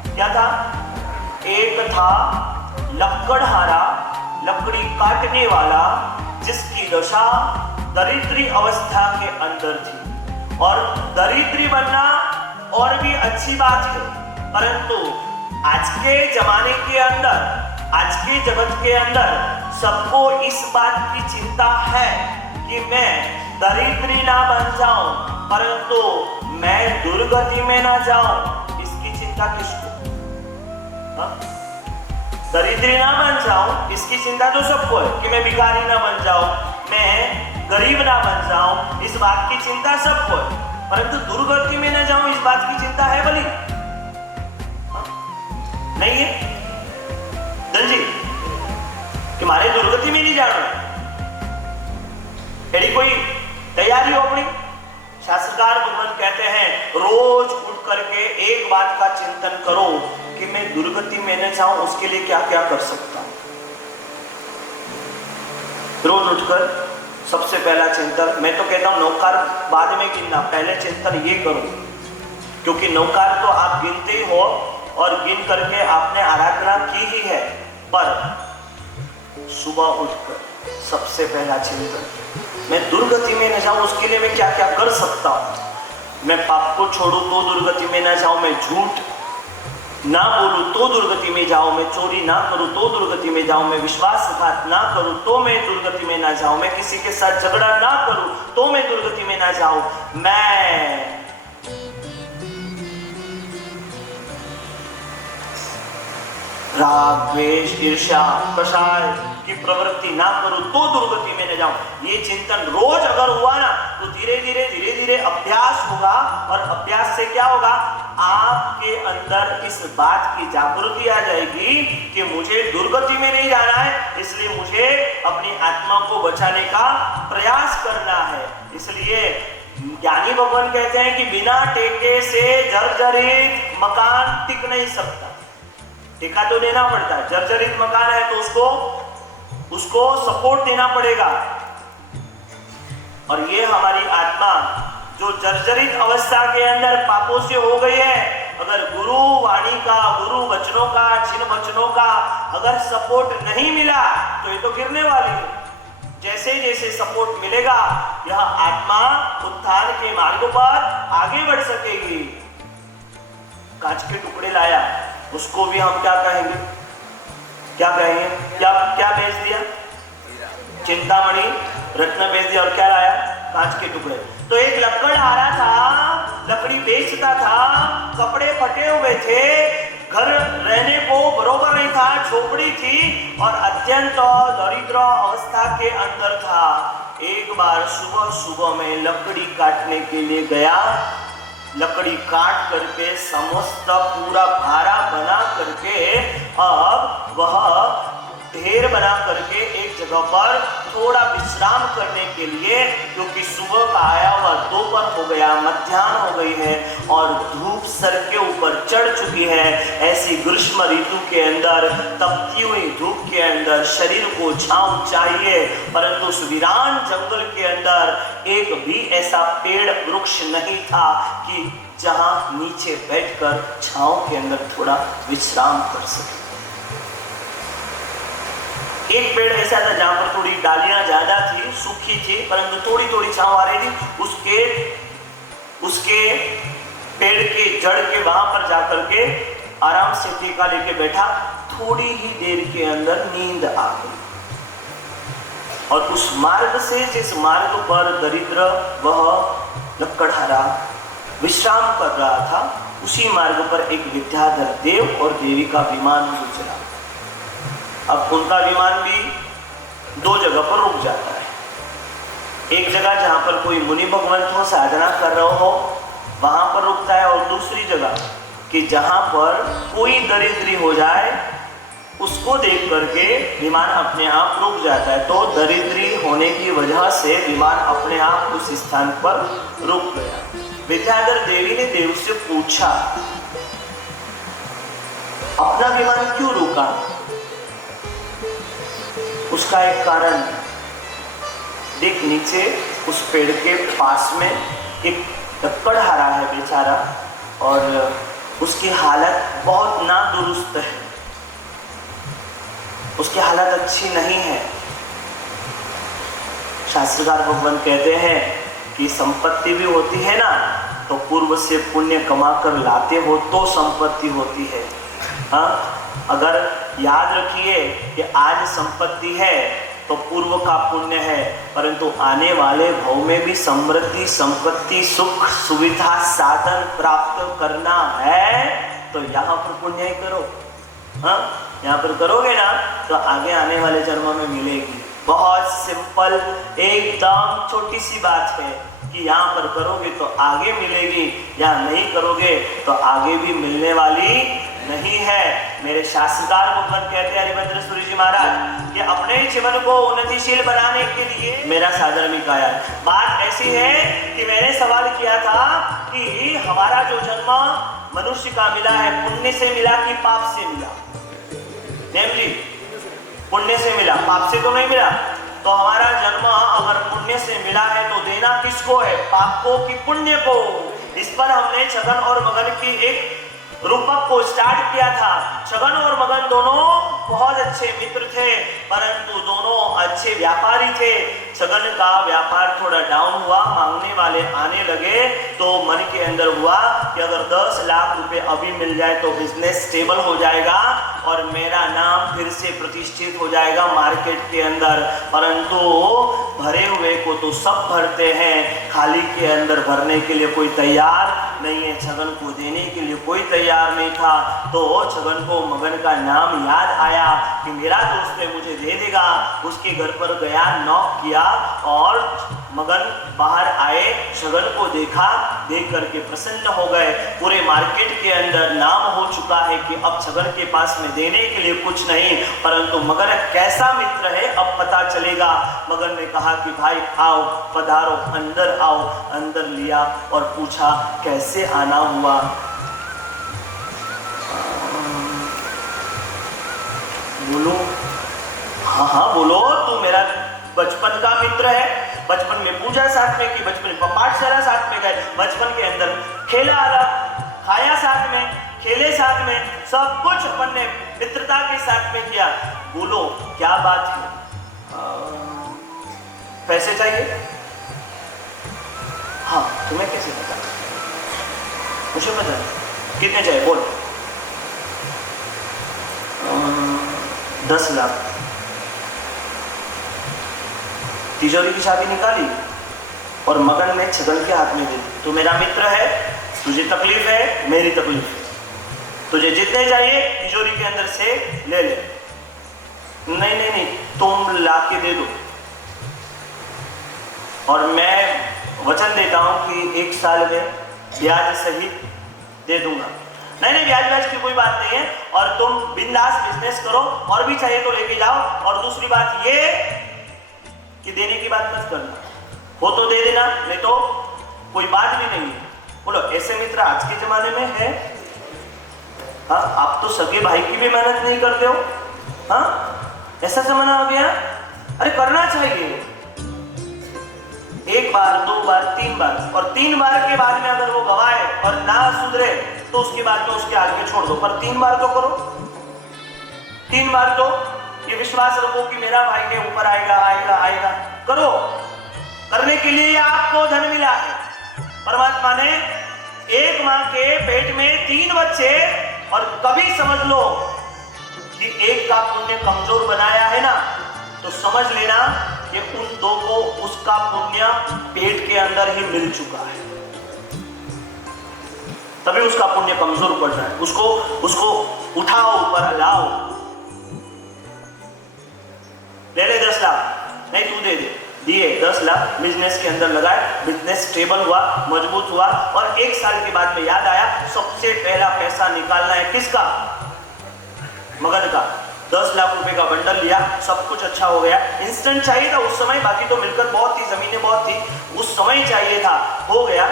क्या था? एक था लकड़हारा, लकड़ी काटने वाला, जिसकी दशा दरिद्री अवस्था के अंदर थी। और दरिद्री बनना और भी अच्छी बात है, परंतु आज के जमाने के अंदर, आज के जगत के अंदर सबको इस बात की चिंता है कि मैं दरिद्री ना बन जाऊं, परंतु मैं दुर्गति में ना जाऊं। इसकी चिंता किसको? दरिद्री ना बन जाऊं, इसकी चिंता तो सबको है कि मैं भिखारी ना बन जाऊं, मैं गरीब ना बन जाऊं, इस बात की चिंता सबको है, परंतु दुर्गति में ना जाऊं, इस बात की चिंता है भली? नहीं है दल जी कि मारे दुर्गति में नहीं जाना, यदि कोई तैयारी हो अपनी। शास्त्रकार भगवान कहते हैं रोज उठ करके एक बात का चिंतन करो कि मैं दुर्गति में न जाऊं, उसके लिए क्या क्या कर सकता हूं। रोज उठकर सबसे पहला चिंतन, मैं तो कहता हूं नौकार बाद में गिनना, पहले चिंतन ये करो, क्योंकि नौकार तो आप गिनते ही हो और गिन करके आपने आराधना की ही है, पर सुबह उठकर सबसे पहला चिंतन, मैं दुर्गति में न जाऊं, उसके लिए मैं क्या क्या कर सकता हूं। मैं पाप को छोड़ूं तो दुर्गति में न जाऊं, मैं झूठ ना बोलूं तो दुर्गति में जाऊं, मैं चोरी ना करूं तो दुर्गति में जाऊं, मैं विश्वासघात ना करूं तो मैं दुर्गति में ना जाऊं, मैं किसी के साथ झगड़ा ना करूं तो मैं दुर्गति में ना जाऊं, मैं राग, द्वेष, ईर्ष्या, कषाय की प्रवृत्ति ना करूं तो दुर्गति में न जाऊं। ये चिंतन रोज अगर हुआ ना तो धीरे धीरे अभ्यास होगा, और अभ्यास से क्या होगा? आपके अंदर इस बात की जागृति आ जाएगी कि मुझे दुर्गति में नहीं जाना है, इसलिए मुझे अपनी आत्मा को बचाने का प्रयास करना है। इसलिए ज्ञानी भगवान कहते हैं कि बिना टेके से जर्जरित मकान टिक नहीं सकता। टेका तो देना पड़ता है, जर्जरित मकान है तो उसको सपोर्ट देना पड़ेगा। और ये हमारी आत्मा जो जर्जरित अवस्था के अंदर पापों से हो गई है, अगर गुरु वाणी का, गुरु वचनों का, जिन वचनों का अगर सपोर्ट नहीं मिला तो ये तो गिरने वाली है। जैसे जैसे सपोर्ट मिलेगा यह आत्मा उत्थान के मार्ग पर आगे बढ़ सकेगी। कांच के टुकड़े लाया, उसको भी हम क्या कहेंगे, क्या कहेंगे, क्या क्या बेच दिया, चिंतामणि रत्न बेच दिया और क्या लाया, कांच के टुकड़े। तो एक लक्कड़ आ रहा था, लकड़ी बेचता था, कपड़े फटे हुए थे, घर रहने को बरोबर नहीं था, झोपड़ी थी और अत्यंत दरिद्र अवस्था के अंदर था। एक बार सुबह सुबह में लकड़ी काटने के लिए गया, लकड़ी काट करके समस्त पूरा भारा बना करके अब वह ढेर बना करके एक जगह पर थोड़ा विश्राम करने के लिए, क्योंकि सुबह का आया हुआ दोपहर हो गया, मध्याह्न हो गई है और धूप सर के ऊपर चढ़ चुकी है। ऐसी ग्रीष्म ऋतु के अंदर तपती हुई धूप के अंदर शरीर को छांव चाहिए, परंतु उस वीरान जंगल के अंदर एक भी ऐसा पेड़ वृक्ष नहीं था कि जहां नीचे बैठकर छांव के अंदर थोड़ा विश्राम कर सके। एक पेड़ ऐसा था जहां पर थोड़ी डालियां ज्यादा थी, सूखी थी, परंतु थोड़ी थोड़ी छांव आ रही थी। उसके पेड़ के जड़ के वहां पर जाकर के आराम से टीका लेके बैठा। थोड़ी ही देर के अंदर नींद आ गई और उस मार्ग से, जिस मार्ग पर दरिद्र वह लकड़हारा विश्राम कर रहा था, उसी मार्ग पर एक विद्याधर देव और देवी का विमान गुजरा। अब उनका विमान भी दो जगह पर रुक जाता है। एक जगह जहां पर कोई मुनि भगवंत हो, साधना कर रहा हो, वहां पर रुकता है, और दूसरी जगह कि जहां पर कोई दरिद्री हो जाए उसको देख करके विमान अपने आप रुक जाता है। तो दरिद्री होने की वजह से विमान अपने आप उस स्थान पर रुक गया। विद्याधर देवी ने देव से पूछा, अपना विमान क्यों रुका? उसका एक कारण, देख नीचे उस पेड़ के पास में एक लकड़हारा है बेचारा और उसकी हालत बहुत नादुरुस्त है, उसकी हालत अच्छी नहीं है। शास्त्रकार भगवान कहते हैं कि संपत्ति भी होती है ना तो पूर्व से पुण्य कमा कर लाते हो तो संपत्ति होती है। हाँ, अगर याद रखिए कि आज संपत्ति है तो पूर्व का पुण्य है, परंतु आने वाले भव में भी समृद्धि, संपत्ति, सुख, सुविधा, साधन प्राप्त करना है तो यहाँ पर पुण्य ही करो। हाँ, यहाँ पर करोगे ना तो आगे आने वाले जन्म में मिलेगी। बहुत सिंपल, एकदम छोटी सी बात है कि यहाँ पर करोगे तो आगे मिलेगी, या नहीं करोगे तो आगे भी मिलने वाली नहीं है। मेरे शास्त्रकार भगवान कहते हैं हरिभद्र सूरी जी महाराज कि अपने जीवन को उन्नतिशील बनाने के लिए मेरा सादर मिकाया। बात ऐसी है कि मैंने सवाल किया था कि हमारा जो जन्म मनुष्य का मिला है, पुण्य से मिला कि पाप से मिला? नेम जी, पुण्य से मिला, पाप से तो नहीं मिला। तो हमारा जन्म अगर पुण्य से मिला है तो देना किसको है, पाप को कि पुण्य को? इस पर हमने छगन और मगन की एक रूपक को स्टार्ट किया था। छगन और मगन दोनों बहुत अच्छे मित्र थे, परंतु दोनों अच्छे व्यापारी थे। छगन का व्यापार थोड़ा डाउन हुआ, मांगने वाले आने लगे, तो मन के अंदर हुआ कि अगर 10 लाख रुपए अभी मिल जाए तो बिजनेस स्टेबल हो जाएगा और मेरा नाम फिर से प्रतिष्ठित हो जाएगा मार्केट के अंदर। परंतु भरे हुए को तो सब भरते हैं, खाली के अंदर भरने के लिए कोई तैयार नहीं है, छगन को देने के लिए कोई तैयार नहीं था। तो छगन को मगन का नाम याद आया कि मेरा दोस्त है, मुझे दे देगा। उसके घर पर गया, नॉक किया और मगन बाहर आए, छगन को देखा, देख करके प्रसन्न हो गए। पूरे मार्केट के अंदर नाम हो चुका है कि अब छगन के पास में देने के लिए कुछ नहीं, परंतु मगन कैसा मित्र है अब पता चलेगा। मगन ने कहा कि भाई आओ, पधारो, अंदर आओ। अंदर लिया और पूछा कैसे आना हुआ? बोलो, हाँ हाँ बोलो, तू मेरा बचपन का मित्र है, बचपन में पूजा साथ में की, बचपन में पाठशाला साथ में गए, बचपन के अंदर खेला अलग, खाया साथ में, खेले साथ में, सब कुछ अपन ने मित्रता के साथ में किया। बोलो क्या बात है? पैसे चाहिए? हाँ, तुम्हें कैसे पता? मुझे पता है। कितने चाहिए बोल? 10 लाख। तिजोरी की चाबी निकाली और मगन ने छगन के हाथ में दे दी। तू मेरा मित्र है, तुझे तकलीफ है, मेरी तकलीफ है, तुझे जितने चाहिए तिजोरी के अंदर से ले ले। नहीं नहीं नहीं, तुम ला के दे दो और मैं वचन देता हूं कि 1 साल में ब्याज सहित दे दूंगा। नहीं नहीं, ब्याज की कोई बात नहीं है और तुम बिंदास बिजनेस करो, और भी चाहिए तो लेके जाओ। और दूसरी बात ये कि देने की बात मत करना, हो तो दे देना, नहीं तो कोई बात भी नहीं है। बोलो ऐसे मित्र आज के जमाने में है? हाँ, आप तो सगे भाई की भी मेहनत नहीं करते हो। हाँ, ऐसा जमाना हो गया। अरे करना चाहिए, 1 बार 2 बार 3 बार, और 3 बार के बाद में अगर वो गवाए और ना सुधरे तो उसके बाद में उसके आगे छोड़ दो, पर 3 बार तो करो। 3 बार तो ये विश्वास रखो कि मेरा भाई के ऊपर आएगा आएगा आएगा, करो। करने के लिए आपको धन मिला है। परमात्मा ने एक मां के पेट में 3 बच्चे, और कभी समझ लो कि एक का पुण्य कमजोर बनाया है ना, तो समझ लेना कि उन 2 को उसका पुण्य पेट के अंदर ही मिल चुका है, तभी उसका पुण्य कमजोर पड़ रहा है। उसको उठाओ, ऊपर लाओ। ले ले 10 लाख, नहीं तू दे दे। दिए 10 लाख, बिजनेस के अंदर लगाए, बिजनेस स्टेबल हुआ, मजबूत हुआ, और 1 साल के बाद में याद आया सबसे पहला पैसा निकालना है किसका? मगन का। 10 लाख रुपए का बंडल लिया, सब कुछ अच्छा हो गया। इंस्टेंट चाहिए था उस समय, बाकी तो मिलकर बहुत थी, जमीनें बहुत थी, उस समय चाहिए था, हो गया।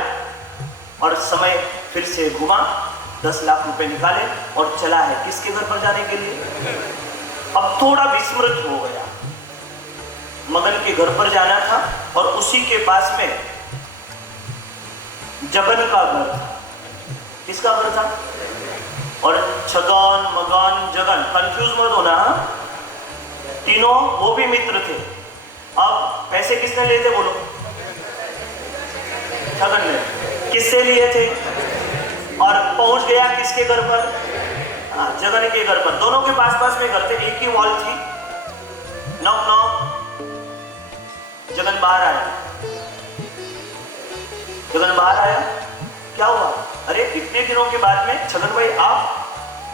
और समय फिर से घुमा, 10 लाख रुपए निकाले और चला है किसके घर पर जाने के लिए? अब थोड़ा विस्मृत हो गया, मगन के घर पर जाना था, और उसी के पास में जगन का घर था। किसका घर था? और छगन मगन जगन, कंफ्यूज मत होना, तीनों वो भी मित्र थे। अब पैसे किसने लिए थे बोलो? छगन ने। किससे लिए थे? और पहुंच गया किसके घर पर? जगन के घर पर। दोनों के पास पास में घर थे, एक ही वॉल थी। Knock knock. जगन बाहर आया। जगन बाहर आया, क्या हुआ? अरे इतने दिनों के बाद में छगन भाई आप?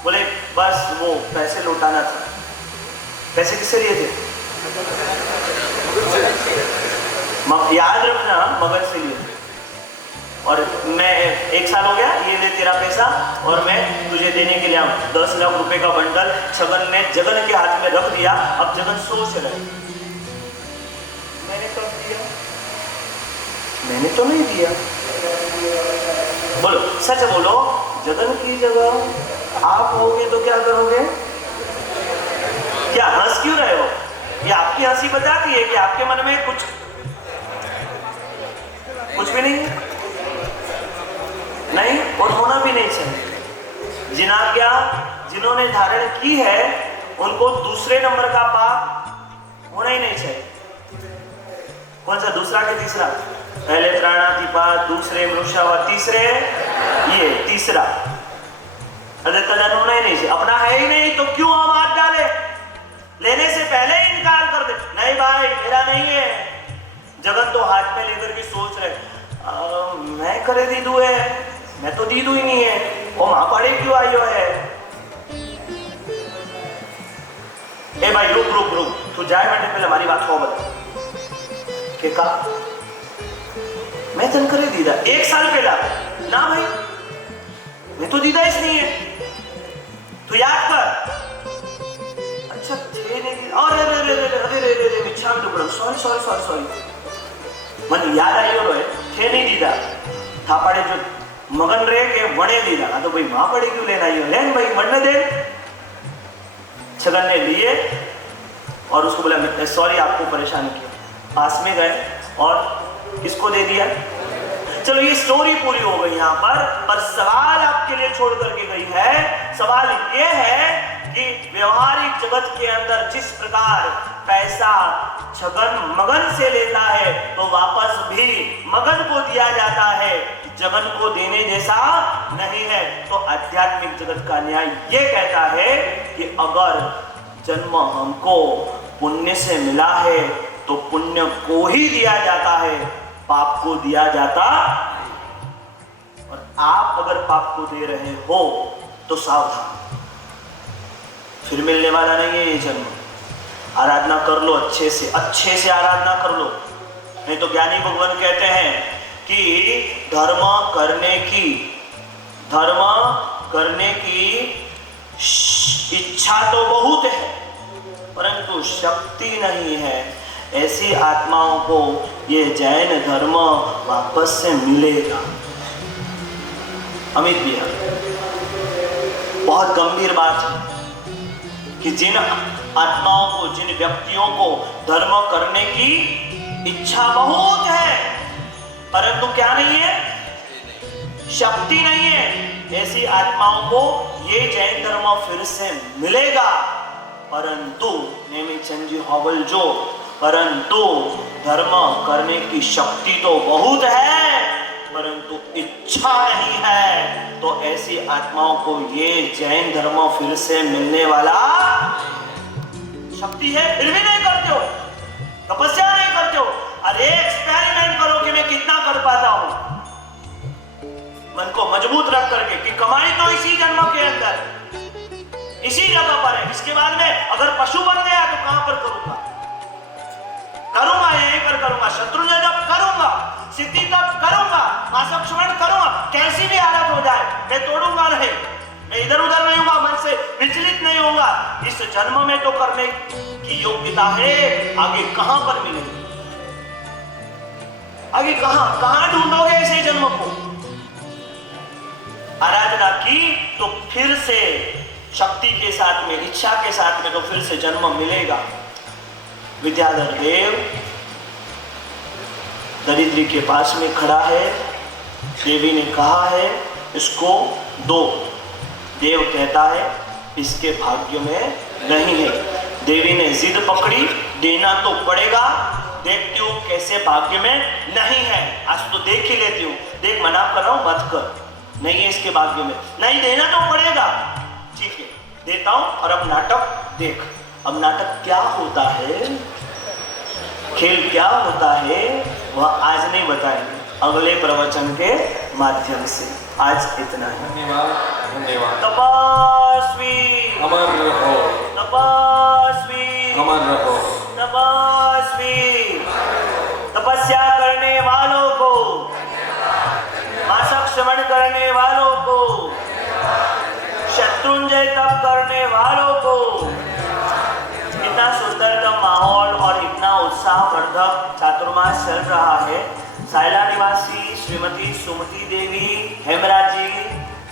बोले बस वो पैसे लौटाना था। पैसे किससे लिए थे? याद रखना, मगन से लिए थे। और मैं 1 साल हो गया, ये ले तेरा पैसा और मैं तुझे देने के लिए आऊँ। 10 लाख रुपए का बंडल छगन ने जगन के हाथ में रख दिया। अब जगन सोच रहे, मैंने कब दिया? मैंने तो नहीं दिया। बोलो सच बोलो, जगन की जगह आप होगे तो क्या करोगे? क्या हंस क्यों रहे हो? ये आपकी हंसी बताती है कि आपके मन में कुछ भी नहीं है, नहीं, और होना भी नहीं चाहिए। जिनाज्ञा जिन्होंने धारण की है उनको दूसरे नंबर का पाप होना ही नहीं चाहिए। कौन सा? दूसरा के तीसरा? पहले त्राणातिपात, दूसरे मनुष्यावा, तीसरे ये तीसरा। अरे तजन होना ही नहीं चाहिए। अपना है ही नहीं तो क्यों हम हाथ डाले? लेने से पहले ही इनकार कर दे, नहीं भाई मेरा नहीं है। जगन तो हाथ में लेकर के सोच रहे, मैं करे दीदू है, मैं तो दीदू ही नहीं है, वो महापाड़े क्यों आई हो है? ए भाई रुक रुक रुक, तू जाए मिनट पहले हमारी बात हो बता के का मैं तन करे दीदा 1 साल पहला ना भाई, मैं तो दीदा इस नहीं है, तू याद कर। अच्छा थे नहीं दीदा, अरे अरे अरे अरे अरे अरे मिच्छा में टुकड़ा, सॉरी सॉरी सॉरी सॉरी, मन याद आई हो थे नहीं दीदा था पड़े जो मगन रहे के वणे दीदा। हाँ तो भाई वहां पड़े क्यों लेना आई हो? लेन भाई मन दे। छगन ने लिए और उसको बोला सॉरी आपको परेशान किया। पास में गए और किसको दे दिया? चलो ये स्टोरी पूरी हो गई यहाँ पर सवाल आपके लिए छोड़ करके गई है। सवाल ये है कि व्यवहारिक जगत के अंदर जिस प्रकार पैसा छगन मगन से लेता है तो वापस भी मगन को दिया जाता है, जगन को देने जैसा नहीं है। तो आध्यात्मिक जगत का न्याय ये कहता है कि अगर जन्म हमको पुण्य से मिला है तो पुण्य को ही दिया जाता है, पाप को दिया जाता। और आप अगर पाप को दे रहे हो तो सावधान, फिर मिलने वाला नहीं है ये जन्म। आराधना कर लो, अच्छे से आराधना कर लो। नहीं तो ज्ञानी भगवान कहते हैं कि धर्म करने की इच्छा तो बहुत है परंतु शक्ति नहीं है। ऐसी आत्माओं को ये जैन धर्म वापस से मिलेगा। अमित भैया, बहुत गंभीर बात है कि जिन आत्माओं को, जिन व्यक्तियों को धर्म करने की इच्छा बहुत है परंतु क्या नहीं है, शक्ति नहीं है, ऐसी आत्माओं को ये जैन धर्म फिर से मिलेगा। परंतु नेमिचंद जी हॉवल जो, परंतु धर्म करने की शक्ति तो बहुत है परंतु इच्छा नहीं है। तो ऐसी आत्माओं को ये जैन धर्म फिर से मिलने वाला, शक्ति है फिर भी नहीं करते हो, तपस्या नहीं करते हो। अरे एक्सपेरिमेंट करो कि मैं कितना कर पाता हूं, मन को मजबूत रख करके कि कमाई तो इसी जन्म के अंदर, इसी जगह पर है। इसके बाद में अगर पशु बन गया तो कहां पर करूंगा, यहीं पर करूंगा, शत्रुंजय जप करूंगा, सिद्धि तप करूंगा, मासक स्मरण करूंगा, कैसी भी हालत हो जाए मैं तोड़ूंगा नहीं, मैं इधर उधर नहीं होगा, मन से विचलित नहीं होगा। इस जन्म में तो करने की योग्यता है, आगे कहां पर मिलेगी, आगे कहां ढूंढोगे ऐसे जन्म को। आराधना की तो फिर से शक्ति के साथ में, इच्छा के साथ में तो फिर से जन्म मिलेगा। विद्याधर देव दरिद्री के पास में खड़ा है, देवी ने कहा है इसको दो, देव कहता है इसके भाग्य में नहीं है। देवी ने जिद पकड़ी, देना तो पड़ेगा, देखती हूँ कैसे भाग्य में नहीं है, आज तो देख ही लेती हूँ, देख मना कर रहा हूँ मत कर, नहीं है इसके भाग्य में, नहीं देना तो पड़ेगा, ठीक है देता हूं। और अब नाटक देख, अब नाटक क्या होता है, खेल क्या होता है वह आज नहीं बताएंगे, अगले प्रवचन के माध्यम से। आज इतना ही। धन्यवाद। तपस्वी अमर रहो, तपस्वी अमर रहो, तपस्वी तपस्या करने वालों को, मासक श्रवण करने वालों को, शत्रुंजय तप करने वालों को। इतना सुंदरतम माहौल और इतना उत्साहवर्धक चातुर्मास चल रहा है। सायला निवासी श्रीमती सुमति देवी हेमराज जी,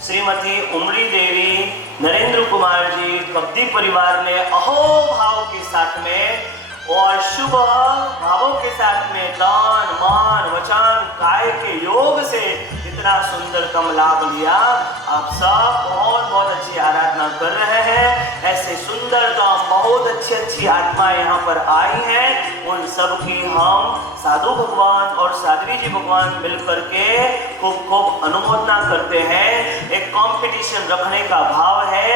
श्रीमती उमरी देवी, नरेंद्र कुमार जी, कब्दी परिवार ने अहोभाव के साथ में और शुभ भावों के साथ में दान मान वचन काय के योग से इतना सुंदरतम लाभ लिया। आप सब बहुत बहुत अच्छी आराधना कर रहे हैं। ऐसे सुंदरतम बहुत अच्छी अच्छी आत्माएं यहाँ पर आई हैं, उन सब की हम साधु भगवान और साध्वी जी भगवान मिलकर के खूब खूब अनुमोदना करते हैं। एक कंपटीशन रखने का भाव है।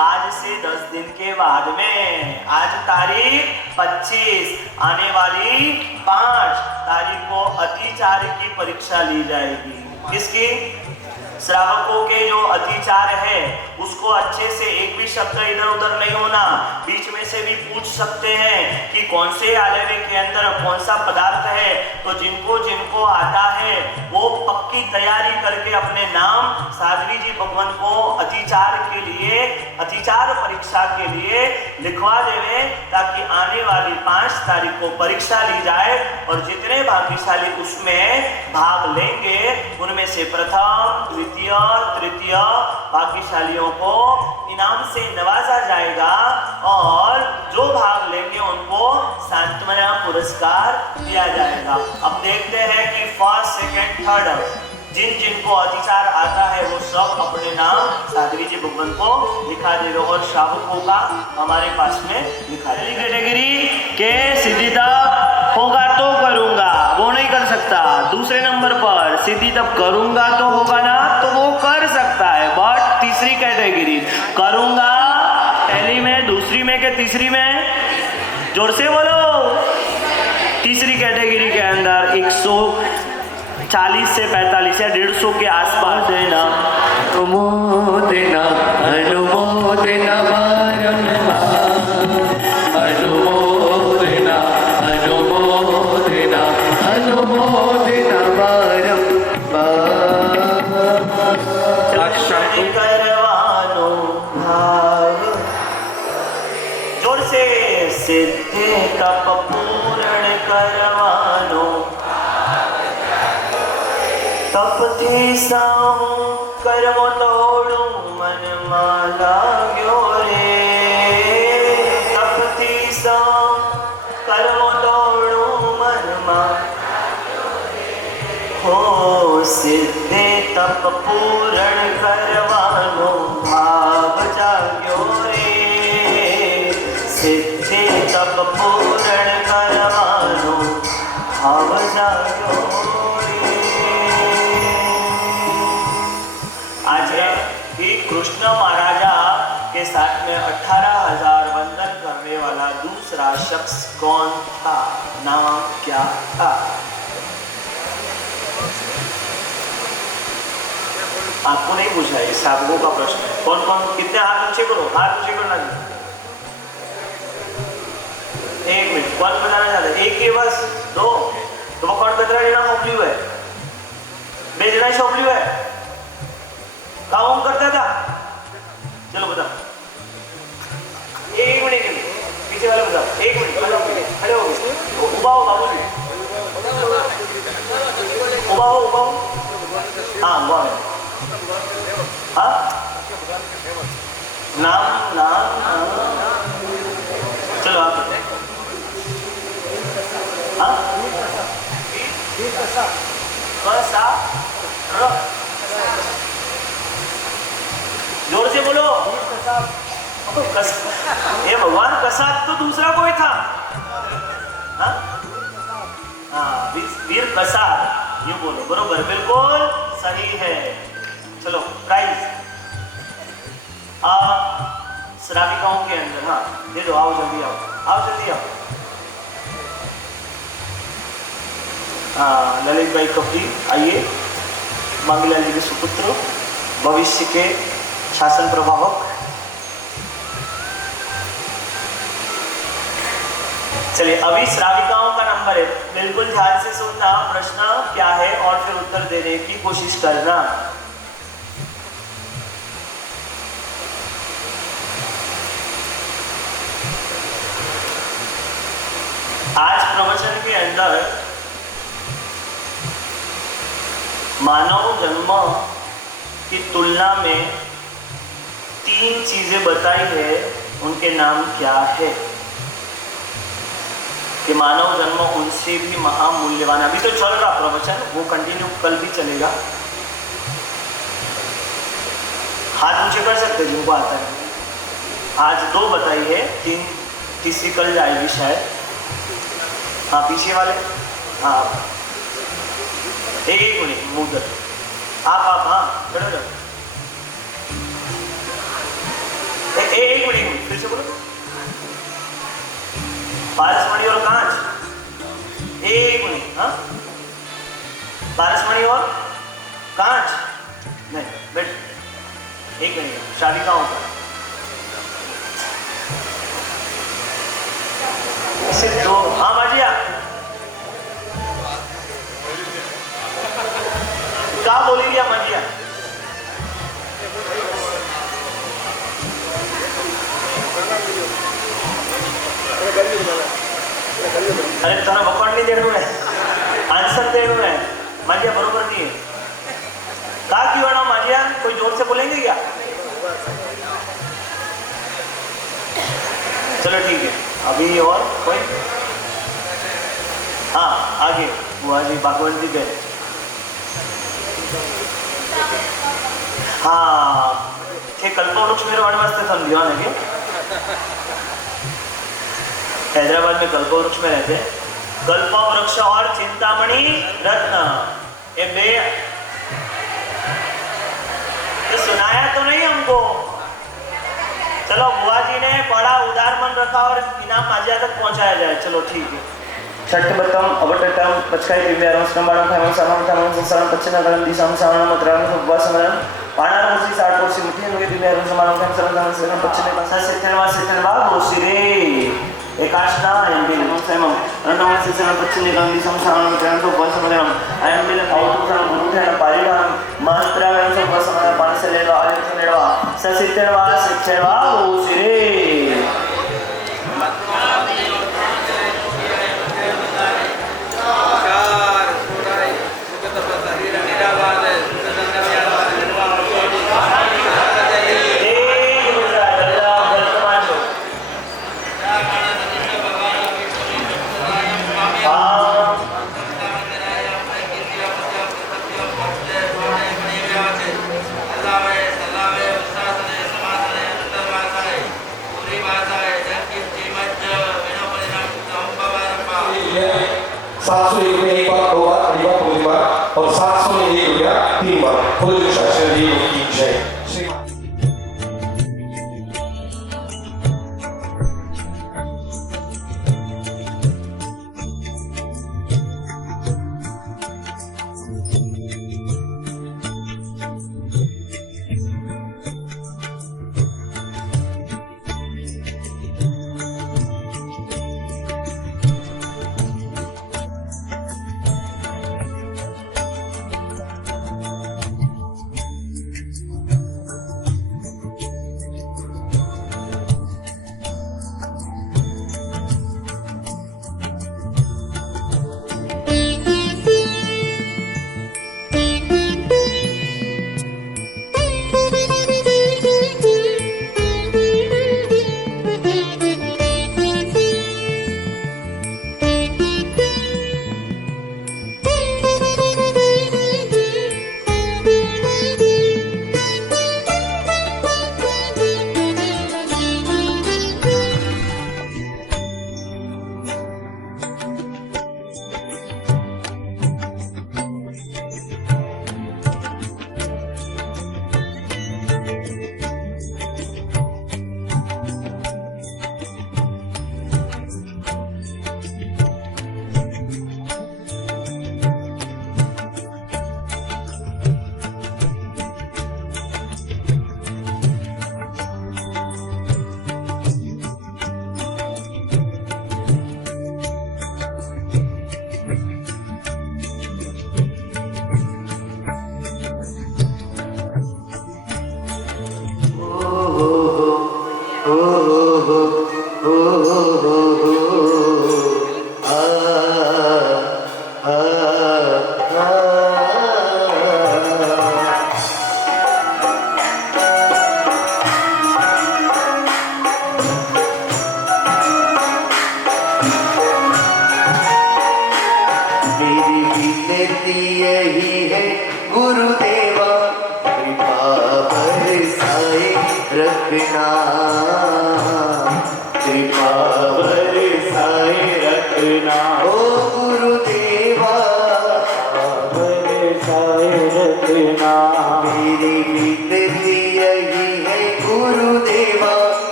आज से 10 दिन के बाद में, आज तारीख 25, आने वाली 5 तारीख को अतिचार की परीक्षा ली जाएगी। किसकी? श्रावकों के जो अतिचार है उसको अच्छे से एक भी शब्द इधर उधर नहीं होना। बीच में से भी पूछ सकते हैं कि कौन से आलेवे के अंदर कौन सा पदार्थ है, तो जिनको जिनको आता है वो पक्की तैयारी करके अपने नाम साध्वी जी भगवान को अतिचार के लिए, अतिचार परीक्षा के लिए लिखवा देवे, ताकि आने वाली 5 तारीख को परीक्षा ली जाए और जितने भाग्यशाली उसमें भाग लेंगे उनमें से प्रथम, द्वितीय, तृतीय भाग्यशालियों को इनाम से नवाजा जाएगा और जो भाग लेंगे उनको सांत्वना पुरस्कार दिया जाएगा। अब देखते हैं कि फर्स्ट, सेकंड, थर्ड, जिन जिनको अतिसार आता है वो सब अपने नाम साध्वी जी भगवान को लिखा दे दो और श्रावकों का हमारे पास में लिखा दे। कैटेगरी के सिद्धि तप होगा तो करूंगा, वो नहीं कर सकता। दूसरे नंबर पर सिद्धि तप करूंगा तो होगा ना, तो वो कर सकता है। बट तीसरी कैटेगरी करूंगा, पहली में, दूसरी में के तीसरी में, जोर से बोलो। तीसरी कैटेगरी के अंदर 140 से 45 या 150 के आसपास देना अनुमोदना अनुमोदना बारंबार, अनुमोदना अनुमोदना अनुमोदना बारंबार। करवानो भाव, जोर से। सिद्धि तप पूर्ण करवानो, तपती साहू कर्मो तोड़ू मन माला ग्यो रे, तपती साहू कर्मो तोड़ू मन माला हो। सिद्धि तप पूर्ण करवानो भाव जाग्यो रे, सिद्धि तप पूर्ण करवानो भाव जाग्यो रे। आज ही कृष्ण महाराजा के साथ में 18,000 वंदन करने वाला दूसरा शख्स कौन था, नाम क्या था? आपको नहीं पूछा है, साधकों का प्रश्न है। कौन कौन, कितने हाथ ऊंचे करो, हाथ ऊंचे करना नहीं। एक मिनट, कौन बताना चाहता है? एक के बस, दो तो कौन कतरा लेना सौंपली हुआ है, भेजना सौंपली हुआ है, काम करता था। चलो बताओ, एक मिनट, पीछे वाले बताओ, एक मिनट, खड़े हो गए, उबा हो बाबू जी, उबा हो। हाँ उबा है। हाँ नाम नाम, चलो आप हाँ जोर से बोलो। ये भगवान कसाब तो दूसरा कोई था। हाँ वीर कसाब, ये बोलो, बरोबर, बिल्कुल सही है। चलो प्राइज श्राविकाओं के अंदर, हाँ दे दो, आओ जल्दी आओ, आओ जल्दी आओ। ललित भाई कपड़ी आइए, मांगीलाल जी के सुपुत्र, भविष्य के शासन प्रभावक। चलिए अभी श्राविकाओं का नंबर है, बिल्कुल ध्यान से सुनना, प्रश्न क्या है और फिर उत्तर देने की कोशिश करना। आज प्रवचन के अंदर मानव जन्म की तुलना में 3 चीजें बताई है, उनके नाम क्या है? कि मानव जन्म उनसे भी महामूल्यवान। अभी तो चल रहा प्रवचन, वो कंटिन्यू कल भी चलेगा। हाथ ऊंचे कर सकते जिनको आता है। आज 2 बताई है, 3 कल जाएगी शायद। हाँ पीछे वाले, हाँ एक मिनट, मुंह आप हाँ चलो चलो, एक मिनट फिर से बोलो। पारसमणि और कांच, एक मिनट। हाँ पारसमणि और कांच नहीं, बेट एक मिनट, शादी का होगा इसे 2। हाँ बाजिया क्या बोलेगी आप मजिया? अरे थारा बकवाड नहीं देणू है, आंसर देणू है। मजिया बरोबर नहीं है, का क्यों ना मजिया? कोई जोर से बोलेंगे क्या? चलो ठीक है, अभी और कोई? हाँ आगे बुआ जी, बागवंती बहन। हाँ हे कल्पवृक्ष मेरे वाट वास्ते समझियो ने के हैदराबाद में कल्पवृक्ष में रहते कल्पवृक्ष और चिंतामणि रत्न ये बे ये सुनाया तो नहीं हमको। चलो बुआ जी ने बड़ा उदार मन रखा और इनाम माजिया तक पहुंचाया जाए। चलो ठीक है। छठबतम अवटटम पचकाई दिव्यारम श्रमणम खैमम सामम तमम संसारम पच्चनगरम दिसम सामम मत्रम उपवासमरम पाणारमसी साठकोसी मुठियन के दिव्यारम श्रमणम खैम सरम सरम पच्चने पासा सेतनवा गोसिरे एकाष्टा एम्बिल सेमम अनंतम सिसम पच्चनगरम दिसम सामम मत्रम उपवासमरम एम्बिल औतुसम गुरुधन पारिवाम मास्त्रम उपवासमरम पाणसलेवा आयतनेवा ससितनवा सिचनवा गोसिरे और 700 में 1 रुपया 3 बार खुद शासन दी की जय।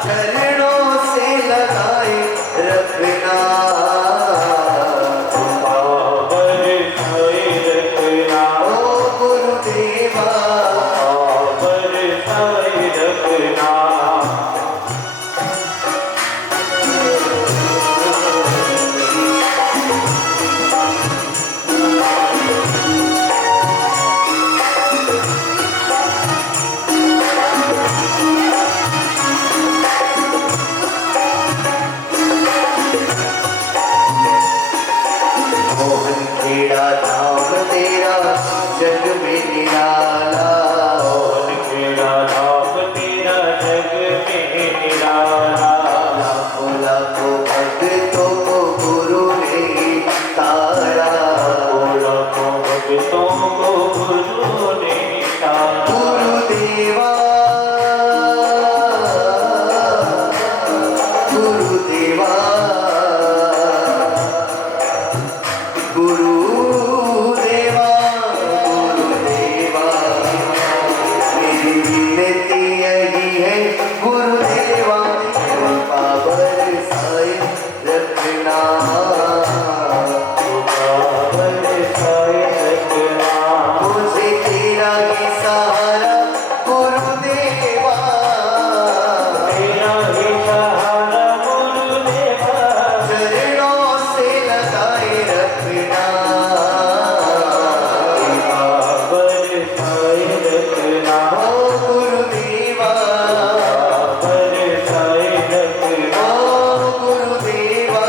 चरणों से लगाए लाखों भक्तों को गुरु ने तारा, लाखों भक्तों को गुरु ने तारा। गुरुदेवा गुरुदेवा गुरुदेवा गुरुदेवा, मेरी विनती यही है गुरुदेवा, कृपा बरसाए रखना, मुझे तेरा ही सहारा गुरुदेवा, चरणों से लगाए रखना, ओ गुरुदेवा, ओ गुरुदेवा, ओ गुरुदेवा, ओ गुरुदेवा।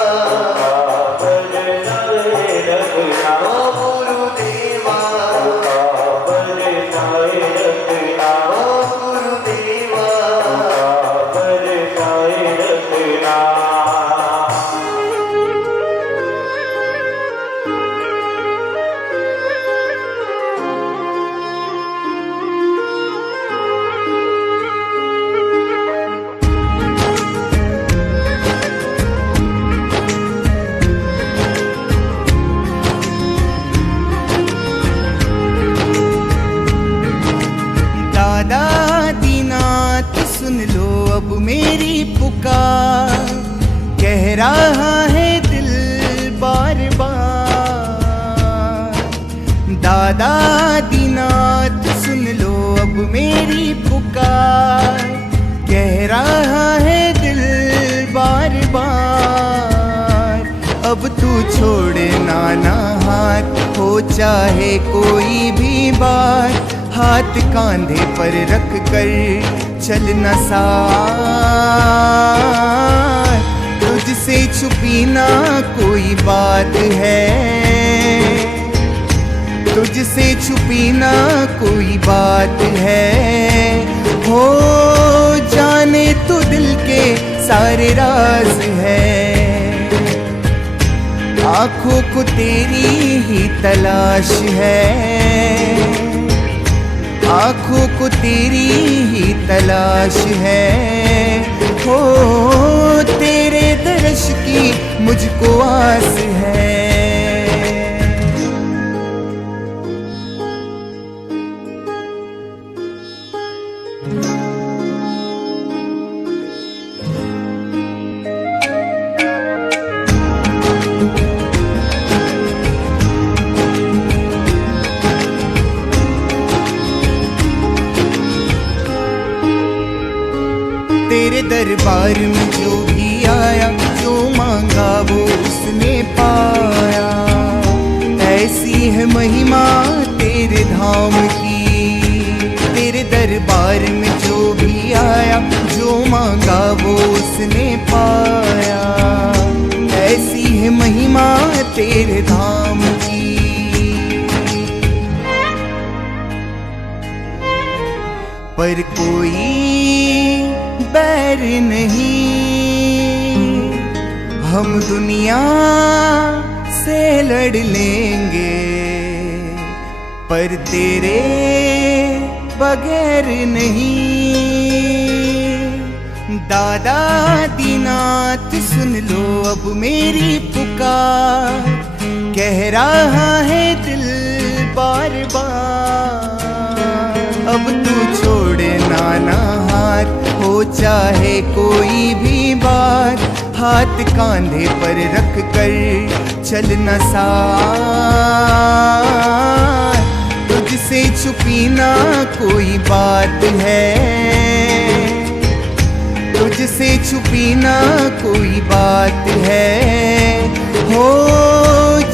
दादा दीनाथ सुन लो अब मेरी पुकार, कह रहा है दिल बार बार। दादा दीनाथ सुन लो अब मेरी पुकार, कह रहा है दिल बार बार। अब तू छोड़ना ना हाथ, हो चाहे कोई भी बात, हाथ कांधे पर रख कर चलना साथ। तुझसे छुपी ना कोई बात है, तुझसे छुपी ना कोई बात है। हो जाने तू दिल के सारे राज है, आंखों को तेरी ही तलाश है, आंखों को तेरी ही तलाश है। हो तेरे दर्श की मुझको आस है। तेरे दरबार में जो भी आया, जो मांगा वो उसने पाया। ऐसी है महिमा तेरे धाम की, तेरे दरबार में जो भी आया, जो मांगा वो उसने पाया। ऐसी है महिमा तेरे धाम की। पर कोई बैर नहीं, हम दुनिया से लड़ लेंगे, पर तेरे बगैर नहीं। दादा दीनाथ सुन लो अब मेरी पुकार, कह रहा है दिल बार बार। अब तू छोड़ना ना हाथ, हो चाहे कोई भी बात, हाथ कांधे पर रख कर चलना साथ। तुझसे छुपी ना कोई बात है, तुझसे छुपी ना कोई बात है। हो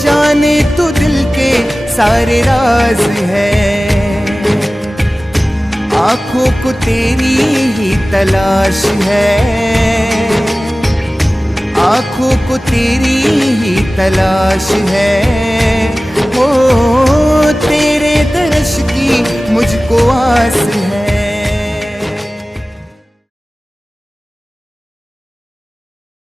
जाने तू दिल के सारे राज है, आंखों को तेरी ही तलाश है, आंखों को तेरी ही तलाश है। हो तेरे दर्श की मुझको आस